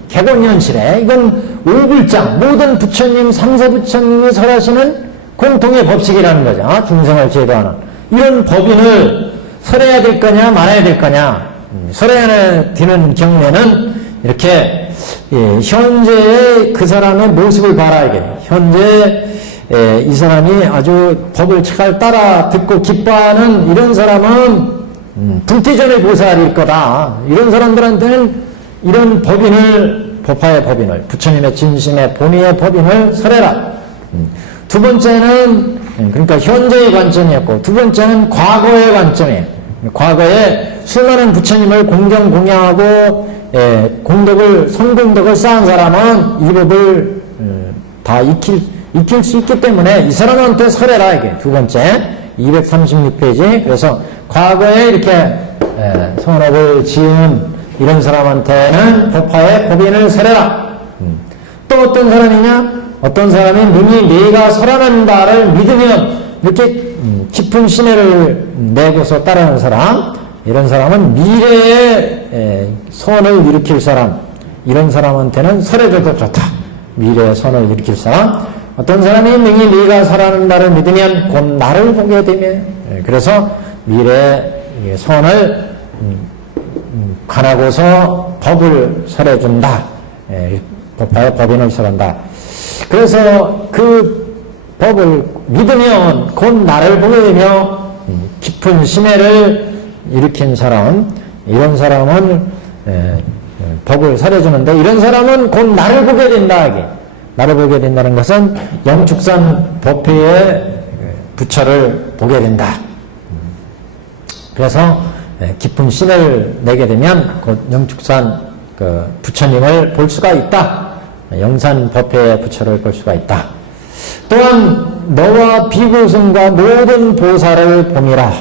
개곤현실에 이건 오불장, 모든 부처님, 삼세부처님이 설하시는 공통의 법칙이라는 거죠. 중생을 제도하는. 이런 법인을 설해야 될 거냐, 말아야 될 거냐. 설해야 되는 경우에는 이렇게 현재의 그 사람의 모습을 봐라야겠. 현재 이 사람이 아주 법을 잘 따라 듣고 기뻐하는 이런 사람은 불태전의 보살일 거다. 이런 사람들한테는 이런 법화의 법인을, 부처님의 진심의 본의의 법인을 설해라. 두 번째는 그러니까 현재의 관점이었고, 두 번째는 과거의 관점이에요. 과거에 수많은 부처님을 공경하고 성공덕을 쌓은 사람은 이 법을 다 익힐 수 있기 때문에 이 사람한테 설해라. 이게 두 번째 236페이지. 그래서 과거에 이렇게 성업을 지은 이런 사람한테는 법화의 법인을 설해라. 또 어떤 사람이냐? 어떤 사람이 능히 내가 설하는 바를 믿으면 이렇게 깊은 신뢰를 내고서 따르는 사람, 이런 사람은 미래의 선을 일으킬 사람, 이런 사람한테는 설해줘도 좋다. 미래의 선을 일으킬 사람. 어떤 사람이 능히 네가 설하는 바를 믿으면 곧 나를 보게 되며, 그래서 미래의 선을 관하고서 법을 설해준다. 법화의 법인을 설한다. 그래서 그 법을 믿으면 곧 나를 보게 되며 깊은 심해를 일으킨 사람, 이런 사람은 법을 설해주는데 이런 사람은 곧 나를 보게 된다. 나를 보게 된다는 것은 영축산 법회의 부처를 보게 된다. 그래서 깊은 신을 내게 되면 곧 영축산 그 부처님을 볼 수가 있다. 영산 법회의 부처를 볼 수가 있다. 또한 너와 비고승과 모든 보살을 봄이라.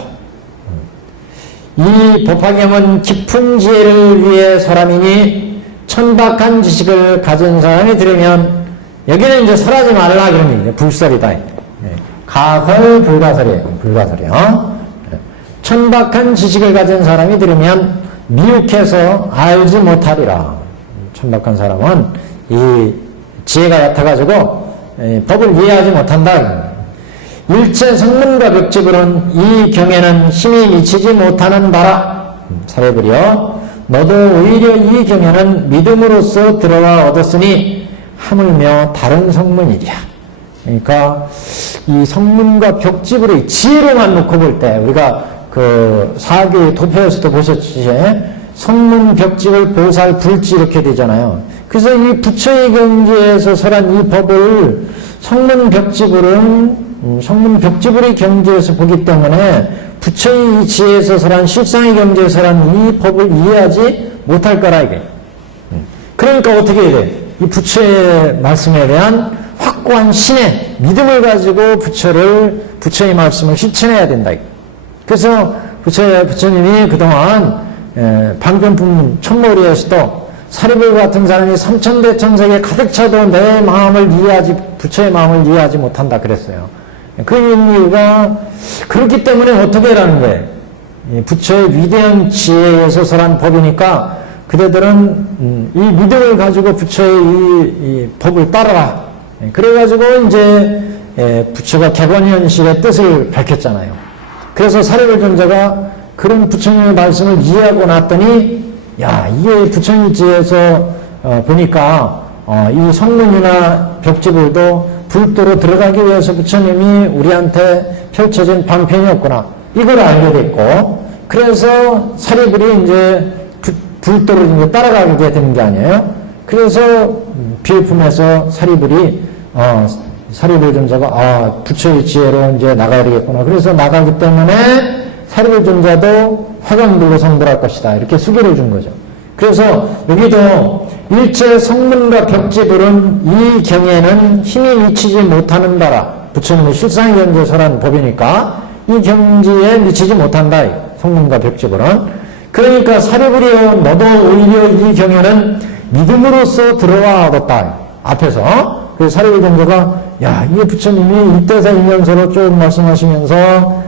이 법화경은 깊은 지혜를 위해 설함이니 천박한 지식을 가진 사람이 들으면, 여기는 이제 설하지 말라 그런 얘기예요. 불설이다. 가설 불가설이에요. 불가설이요. 천박한 지식을 가진 사람이 들으면 미혹해서 알지 못하리라. 천박한 사람은 이 지혜가 얕아가지고 법을 이해하지 못한다. 일체 성문과 벽집으로는 이 경에는 힘이 미치지 못하는 바라. 사례부려 너도 오히려 이 경에는 믿음으로써 들어와 얻었으니 하물며 다른 성문이랴. 그러니까 이 성문과 벽집으로 지혜로만 놓고 볼 때 우리가 그 사교의 도표에서도 보셨지, 성문 벽집을 보살 불지 이렇게 되잖아요. 그래서 이 부처의 경지에서 설한 이 법을 성문 벽집으로의 경지에서 보기 때문에 부처의 이 지혜에서 설한 실상의 경지에서 설한 이 법을 이해하지 못할 거라 이게. 그러니까 어떻게 해야 돼? 이 부처의 말씀에 대한 확고한 신의 믿음을 가지고 부처의 말씀을 실천해야 된다. 그래서 부처님이 그동안 방편품 천머리에서도 사리불 같은 사람이 삼천대천세계 가득 차도 내 마음을 부처의 마음을 이해하지 못한다 그랬어요. 그 이유가 그렇기 때문에 어떻게 하라는 거예요? 부처의 위대한 지혜에서 설한 법이니까 그대들은 이 믿음을 가지고 부처의 이 법을 따라라. 그래가지고 이제 부처가 객원현실의 뜻을 밝혔잖아요. 그래서 사리불 존자가 그런 부처님의 말씀을 이해하고 났더니 야, 이게 부처님 지혜에서 보니까 이 성문이나 벽지불도 불도로 들어가기 위해서 부처님이 우리한테 펼쳐진 방편이었구나. 이걸 알게 됐고, 그래서 사리불이 이제 불도를 이제 따라가게 되는 게 아니에요. 그래서 비유품에서 사리불 존자가 부처의 지혜로 이제 나가야 되겠구나. 그래서 나가기 때문에 사리불 존자도 화강불로 성불할 것이다. 이렇게 수기를 준 거죠. 그래서 여기도 일체 성문과 벽지불은 이 경에는 힘이 미치지 못하는 바라. 부처님의 실상의 경지에 설한 법이니까 이 경지에 미치지 못한다. 성문과 벽지불은. 그러니까 사리불이여 너도 오히려 이 경에는 믿음으로써 들어와 얻었다. 앞에서. 그래서 사리불 존자가 야, 이게 부처님이 이때사 이면서로 쭉 말씀하시면서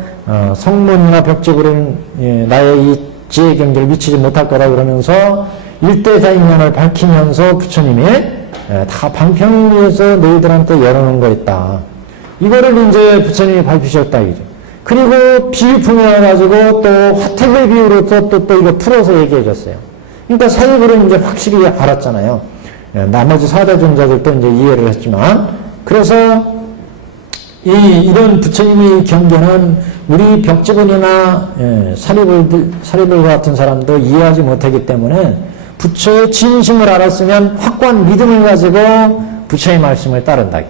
성문이나 벽지불은 나의 이 지혜 경지를 미치지 못할 거라 그러면서 일대사 인연을 밝히면서 부처님이 다 방편을 위해서 너희들한테 열어놓은 거였다. 이거를 이제 부처님이 밝히셨다 이죠. 그리고 비유품에 와가지고 또 화택의 비유로 또 이거 풀어서 얘기해 줬어요. 그러니까 사리불은 이제 확실히 알았잖아요. 나머지 사대 존자들도 이제 이해를 했지만, 그래서 이런 부처님의 경계는 우리 벽지분이나 사리불 같은 사람도 이해하지 못하기 때문에 부처의 진심을 알았으면 확고한 믿음을 가지고 부처의 말씀을 따른다.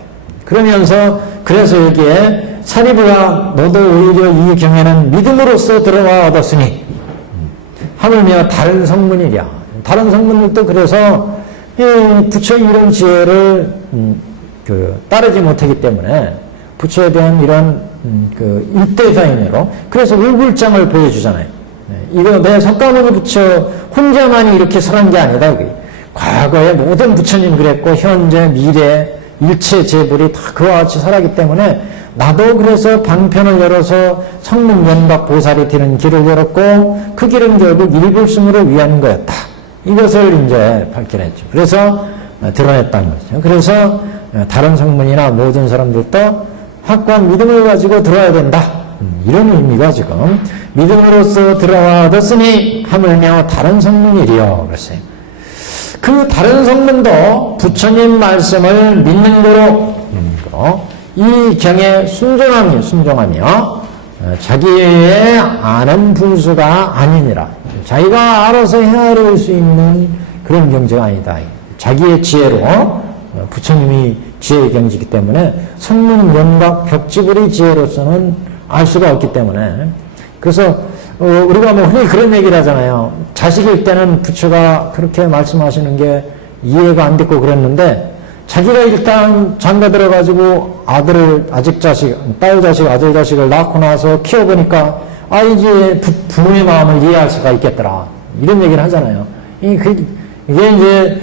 그러면서 그래서 여기에 사리불아 너도 오히려 이 경에는 믿음으로써 들어와 얻었으니 하물며 다른 성문이랴. 다른 성문들도 그래서 부처의 이런 지혜를 따르지 못하기 때문에 부처에 대한 이런 일대사인으로 그래서 울굴장을 보여주잖아요. 이거 내 석가모니 부처 혼자만이 이렇게 설한 게 아니다. 과거에 모든 부처님 그랬고 현재 미래 일체 제불이 다 그와 같이 설하기 때문에 나도 그래서 방편을 열어서 성문연박 보살이 되는 길을 열었고 그 길은 결국 일불승으로 위한 거였다. 이것을 이제 밝혀냈죠. 그래서 드러냈다는 거죠. 그래서 다른 성문이나 모든 사람들도 확고한 믿음을 가지고 들어야 된다. 이런 의미가 지금 믿음으로써 들어와 얻었으니 하물며 다른 성문이리요. 그랬어요. 그 다른 성문도 부처님 말씀을 믿는 거로 이 경에 순종하며 자기의 아는 분수가 아니니라. 자기가 알아서 헤아릴 수 있는 그런 경지가 아니다. 자기의 지혜로 부처님이 지혜의 경지이기 때문에 성문 연각 벽지불의 지혜로서는 알 수가 없기 때문에 그래서 우리가 뭐 흔히 그런 얘기를 하잖아요. 자식일 때는 부처가 그렇게 말씀하시는 게 이해가 안 됐고 그랬는데 자기가 일단 장가 들어가지고 딸 자식, 아들 자식을 낳고 나서 키워보니까 이제 부모의 마음을 이해할 수가 있겠더라. 이런 얘기를 하잖아요. 이게 이제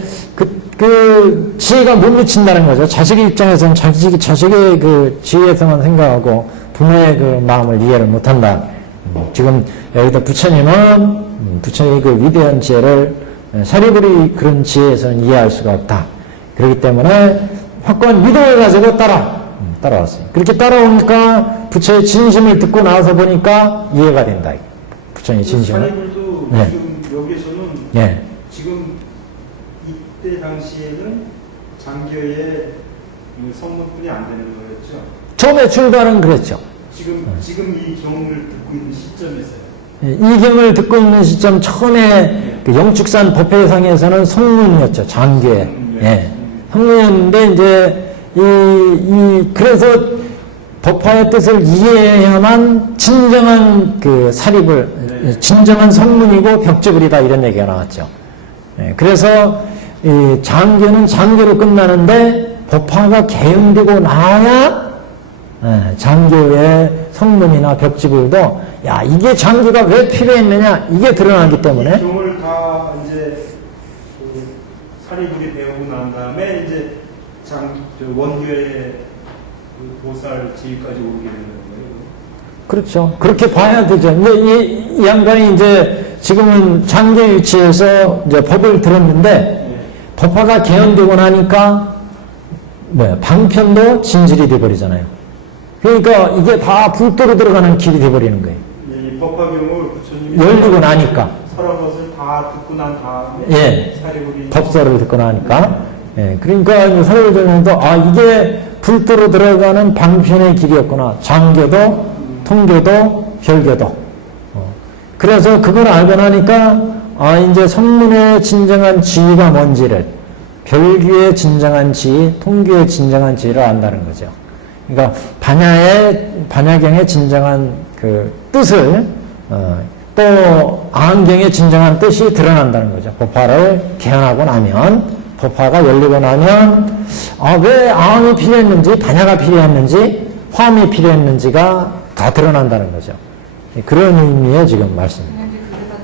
그 지혜가 못 미친다는 거죠. 자식의 입장에서는 자식의 그 지혜에서만 생각하고 부모의 그 마음을 이해를 못한다. 지금 여기다 부처님은 부처님의 그 위대한 지혜를 사리불이 그런 지혜에서는 이해할 수가 없다. 그렇기 때문에 확고한 믿음을 가지고 따라왔어요. 그렇게 따라오니까 부처의 진심을 듣고 나서 보니까 이해가 된다. 부처님의 진심을. 사리불도 네. 지금 여기서는 네. 지금 이때 당시에는 장교의 성문뿐이 안 되는 거였죠. 처음에 출발은 그랬죠. 지금 이 경을 듣고 있는 시점에서요. 이 경을 듣고 있는 시점 처음에 그 영축산 법회상에서는 성문이었죠. 장교에. 예. 성문이었는데 이제 그래서 법화의 뜻을 이해해야만 진정한 그 사립을, 진정한 성문이고 벽지불이다 이런 얘기가 나왔죠. 예. 그래서 이 장교는 장교로 끝나는데 법화가 개용되고 나야 장교의 성문이나 벽지불도 야 이게 장교가 왜 필요했느냐 이게 드러나기 때문에 이 경을 다 이제 그 사리불이 배우고 난 다음에 이제 원교의 그 보살 지위까지 오게 되는 거예요. 그렇죠. 그렇게 봐야 되죠. 근데 이 양반이 이제 지금은 장교 위치에서 이제 법을 들었는데 법화가 개헌되고 나니까 방편도 진실이 돼버리잖아요. 그러니까 이게 다 불도로 들어가는 길이 돼버리는 거예요. 이 법화경을 부처님이 열리고 나니까. 서른 것을 다 듣고 난 다음에 예. 사리불이 법설을 듣고 나니까. 예. 그러니까 사리불전에도 이게 불도로 들어가는 방편의 길이었구나. 장교도, 통교도, 별교도. 그래서 그걸 알고 나니까 이제 성문의 진정한 지위가 뭔지를, 별교의 진정한 지위, 통교의 진정한 지위를 안다는 거죠. 그러니까 반야경의 진정한 그 뜻을 또 아한경의 진정한 뜻이 드러난다는 거죠. 법화를 개헌하고 나면, 법화가 열리고 나면 왜 아함이 필요했는지, 반야가 필요했는지, 화음이 필요했는지가 다 드러난다는 거죠. 그런 의미의 지금 말씀입니다. 근데 그게 다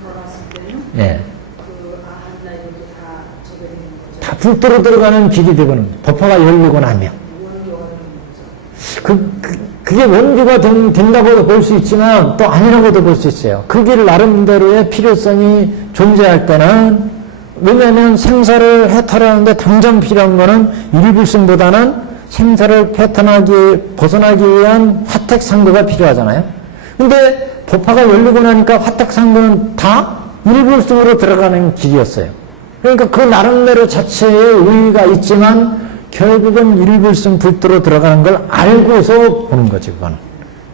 드러났을 때는 예. 그 아한나 이것도 다 저게 되는 거죠. 다 불도로 들어가는 길이 되고는 법화가 열리고 나면 원교하는 거죠. 그게 원교가 된다고도 볼 수 있지만 또 아니라고도 볼 수 있어요. 그 길 나름대로의 필요성이 존재할 때는, 왜냐하면 생사를 해탈하는데 당장 필요한 거는 일불승보다는 생사를 벗어나기 위한 화택상고가 필요하잖아요. 근데 법화가 열리고 나니까 화택상고는 다 일불승으로 들어가는 길이었어요. 그러니까 그 나름대로 자체의 의의가 있지만 결국은 일불승 불도로 들어가는 걸 알고서 보는 거지, 그거는.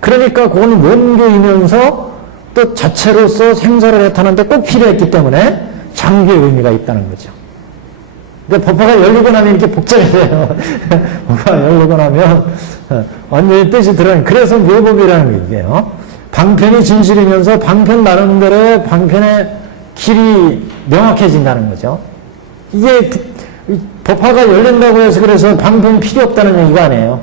그러니까 그건 원교이면서 또 자체로서 생사를 해타는데 꼭 필요했기 때문에 장교의 의미가 있다는 거죠. 근데 법화가 열리고 나면 이렇게 복잡해요. 법화가 열리고 나면 완전히 뜻이 들어가는, 그래서 묘법이라는 얘기예요. 방편이 진실이면서 방편 나름대로의 방편의 길이 명확해진다는 거죠. 이게 법화가 열린다고 해서 그래서 방편이 필요 없다는 얘기가 아니에요.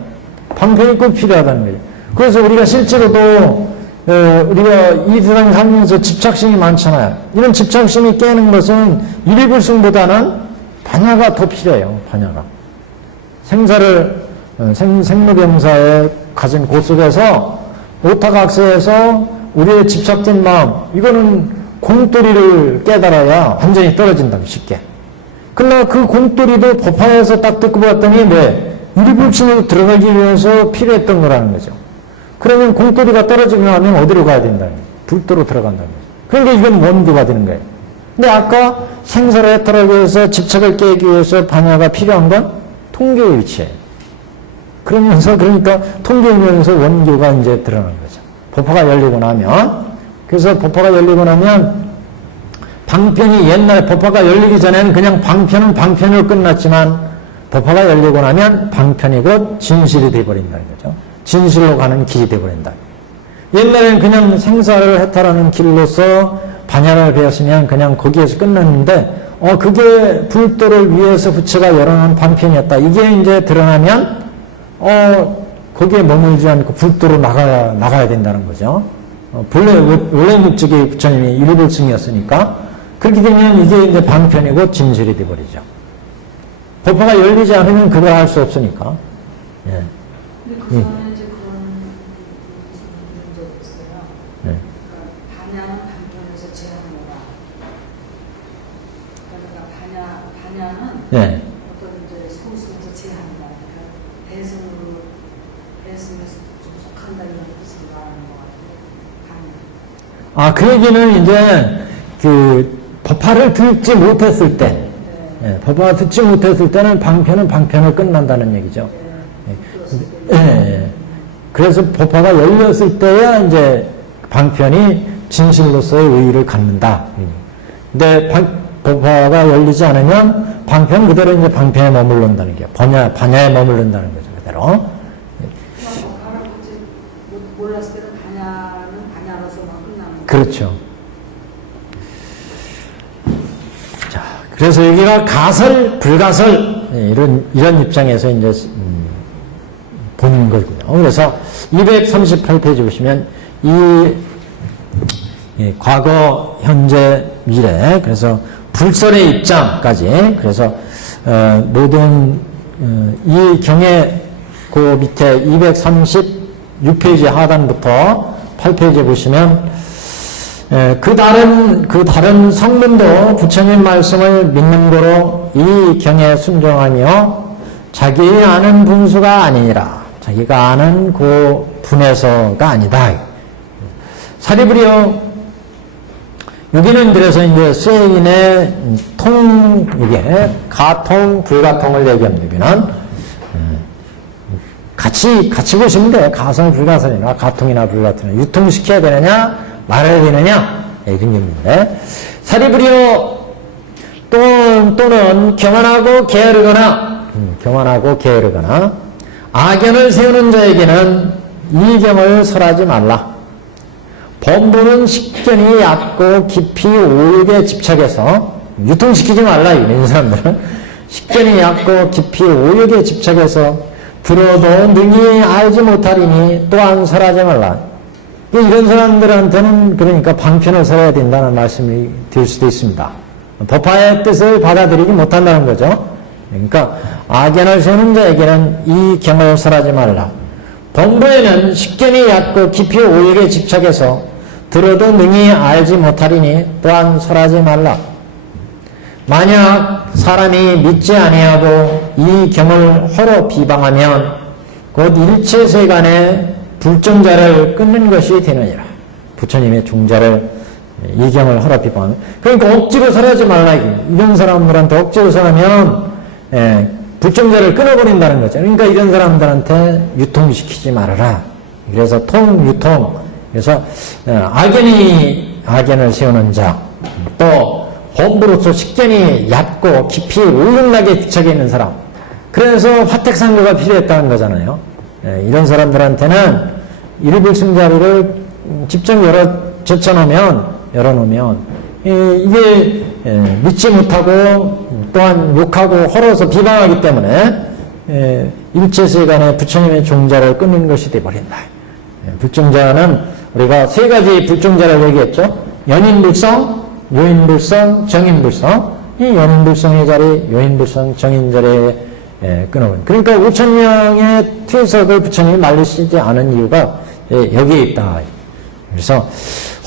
방편이 꼭 필요하다는 거죠. 그래서 우리가 실제로도 우리가 이 세상 살면서 집착심이 많잖아요. 이런 집착심이 깨는 것은 일불승보다는 반야가 더 필요해요. 반야가. 생사를 생로병사에 가진 곳 속에서 오타각세에서 우리의 집착된 마음, 이거는 공돌이를 깨달아야 완전히 떨어진다, 쉽게. 그러나 그 공돌이도 법화에서 딱 듣고 봤더니 일불승으로 들어가기 위해서 필요했던 거라는 거죠. 그러면 공돌이가 떨어지고 나면 어디로 가야 된다? 불도로 들어간다는 거죠. 그러니까 이건 원교가 되는 거예요. 근데 아까 생사를 해탈하기 위해서 집착을 깨기 위해서 반야가 필요한 건 통교의 위치예요. 그러니까 통교이면서 원교가 이제 드러난 거죠. 법화가 열리고 나면, 그래서 법화가 열리고 나면 방편이, 옛날에 법화가 열리기 전에는 그냥 방편은 방편으로 끝났지만 법화가 열리고 나면 방편이 곧 진실이 되어버린다는 거죠. 진실로 가는 길이 되어버린다. 옛날에는 그냥 생사를 해탈하는 길로서 반야를 배웠으면 그냥 거기에서 끝났는데, 그게 불도를 위해서 부처가 열어놓은 방편이었다. 이게 이제 드러나면, 거기에 머물지 않고 불도로 나가야 된다는 거죠. 원래 목적이 부처님이 일불승이었으니까, 그렇게 되면 이게 이제 방편이고 진실이 되어버리죠. 법화가 열리지 않으면 그걸 할 수 없으니까. 예. 근데 그 전에 이제 그런 적이 있어요. 네. 그러니까 반야는 방편에서 예. 어떤 이제 성수에서 제한다. 그러니까 대승에서 좀 속한다는 뜻을 말하는 것 같아요. 아, 그 얘기는 이제 그 법화를 듣지 못했을 때, 예, 법화를 듣지 못했을 때는 방편은 방편을 끝난다는 얘기죠. 예, 예. 그래서 법화가 열렸을 때야 이제 방편이 진실로서의 의의를 갖는다. 근데 법화가 열리지 않으면 방편 그대로 이제 방편에 머물른다는 게 반야에 머물른다는 거죠. 그대로. 가라고 이제 몰랐을 때는 반야로서만 끝나는 거예요. 그렇죠. 자, 그래서 여기가 가설, 불가설 이런 입장에서 이제 본 거군요. 그래서 238페이지 보시면 과거, 현재, 미래, 그래서 불설의 입장까지, 그래서 모든 이 경의 그 밑에 236페이지 하단부터 8페이지 보시면 그 다른 성문도 부처님 말씀을 믿는 거로 이 경에 순종하며 자기 아는 분수가 아니니라. 자기가 아는 그 분에서가 아니다. 사리부리여, 여기는 그래서 이제 수행인의 이게 가통, 불가통을 얘기합니다. 여기는 같이 보시면 돼요. 가성, 불가성이나 가통이나 불가통이나 유통시켜야 되느냐, 말아야 되느냐, 이런 얘기인데, 사리부리여 또는 교만하고 게으르거나 악견을 세우는 자에게는 이 경을 설하지 말라. 범부는 식견이 얕고 깊이 오욕에 집착해서 유통시키지 말라. 이런 사람들은 식견이 얕고 깊이 오욕에 집착해서 들어도 능히 알지 못하리니 또한 설하지 말라. 이런 사람들한테는 그러니까 방편을 설해야 된다는 말씀이 드릴 수도 있습니다. 법화의 뜻을 받아들이지 못한다는 거죠. 그러니까 악견을 세우는 자에게는 이 경을 설하지 말라. 범부에는 식견이 얕고 깊이 오욕에 집착해서 들어도 능히 알지 못하리니 또한 설하지 말라. 만약 사람이 믿지 아니하고 이 경을 허로 비방하면 곧 일체 세간에 불정자를 끊는 것이 되느니라. 부처님의 종자를 이 경을 허로 비방하면, 그러니까 억지로 설하지 말라. 이런 사람들한테 억지로 설하면 불정자를 끊어버린다는 거죠. 그러니까 이런 사람들한테 유통시키지 말아라. 그래서 유통. 그래서 악견을 세우는 자, 또 범부로서 식견이 얕고 깊이 오용나게 뒤척여 있는 사람. 그래서 화택상교가 필요했다는 거잖아요. 이런 사람들한테는 일불승자리를 직접 열어놓으면 이게 믿지 못하고 또한 욕하고 헐어서 비방하기 때문에 일체세간에 부처님의 종자를 끊는 것이 되어버린다. 불종자는 우리가 세 가지 불종자를 얘기했죠. 연인불성, 요인불성, 정인불성. 이 연인불성의 자리, 요인불성, 정인 자리에 끊어버린. 그러니까 5,000명의 퇴석을 부처님이 말리시지 않은 이유가 여기에 있다. 그래서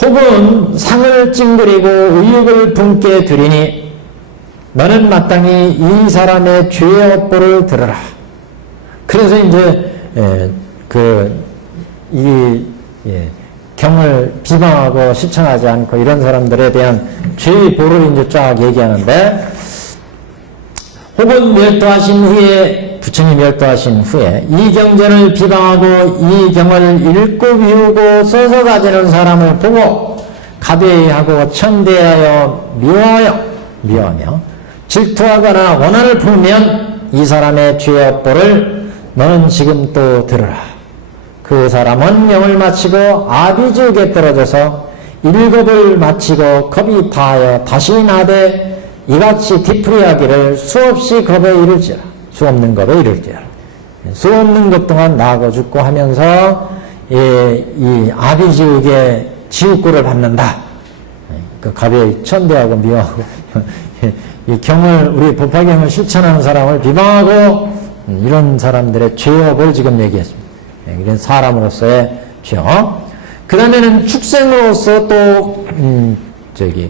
혹은 상을 찡그리고 의욕을 분께 드리니 너는 마땅히 이 사람의 죄의 업보를 들으라. 그래서 이제 경을 비방하고 실천하지 않고 이런 사람들에 대한 죄의 보를 이제 쫙 얘기하는데, 혹은 부처님 멸도하신 후에 이 경전을 비방하고 이 경을 읽고 비우고 써서 가지는 사람을 보고 가벼이 하고 천대하여 미워하며 질투하거나 원한을 품으면 이 사람의 죄의 업보를 너는 지금 또 들으라. 그 사람은 명을 마치고 아비지옥에 떨어져서 일겁을 마치고 겁이 다하여 다시 나되 이같이 뒤풀이하기를 수없이 겁에 이를지라. 수 없는 겁에 이를지라. 수 없는 것 동안 나고 죽고 하면서 이 아비지옥의 지옥고를 받는다. 그 가벼이 천대하고 미워하고 이 경을, 우리 법화경을 실천하는 사람을 비방하고 이런 사람들의 죄업을 지금 얘기했습니다. 이런 사람으로서의 죄업. 그 다음에는 축생으로서 또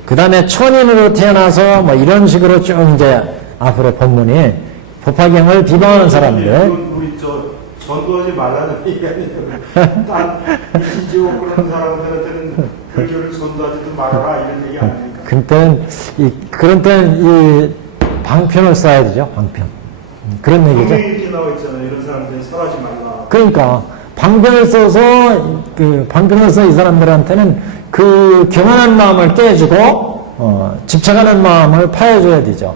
그 다음에 천인으로 태어나서 뭐 이런 식으로 쭉 이제 앞으로 본문이 법화경을 비방하는 사람들. 우리 전도하지 말라는 얘기 아니에요. 딴 이지옥 그런 사람들한테는 불교를 전도하지도 말아라 이런 얘기 아닙니까? 그런 때는 이 방편을 써야 되죠. 방편. 그런 얘기죠. 분명히 이렇게 나와 있잖아요. 이런 사람들 설하지 말라. 그러니까 방편을 써서 방편을 써 이 사람들한테는 그 교만한 마음을 깨주고 집착하는 마음을 파해줘야 되죠.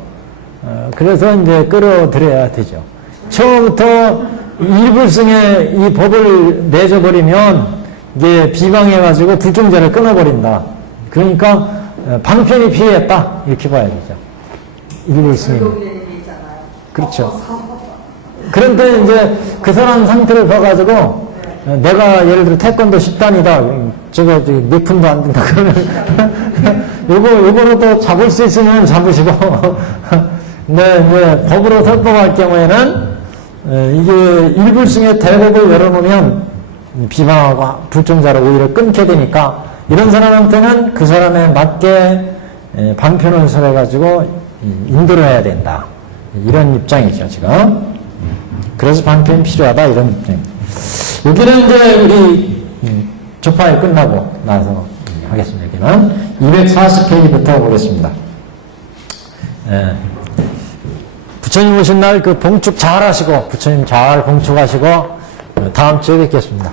그래서 이제 끌어들여야 되죠. 처음부터 일불승에 이 법을 내줘버리면 이게 비방해가지고 불종자를 끊어버린다. 그러니까 방편이 필요했다 이렇게 봐야 되죠. 일불승이. 그렇죠. 그런데 이제 그 사람 상태를 봐가지고 내가 예를 들어 태권도 10단이다. 저거 몇 푼도 안 된다. 그러면 요거로도 잡을 수 있으면 잡으시고 근데 이제 법으로 설법할 경우에는 이게 일불승의 대법을 열어놓으면 비방하고 불종자를 오히려 끊게 되니까 이런 사람한테는 그 사람에 맞게 방편을 설해가지고 인도를 해야 된다. 이런 입장이죠, 지금. 그래서 방편이 필요하다, 이런 입장입니다. 여기는 이제 우리 조파일 끝나고 나서 하겠습니다. 여기는 240페이지부터 보겠습니다. 부처님 오신 날 그 봉축 잘 하시고, 부처님 잘 봉축하시고, 다음 주에 뵙겠습니다.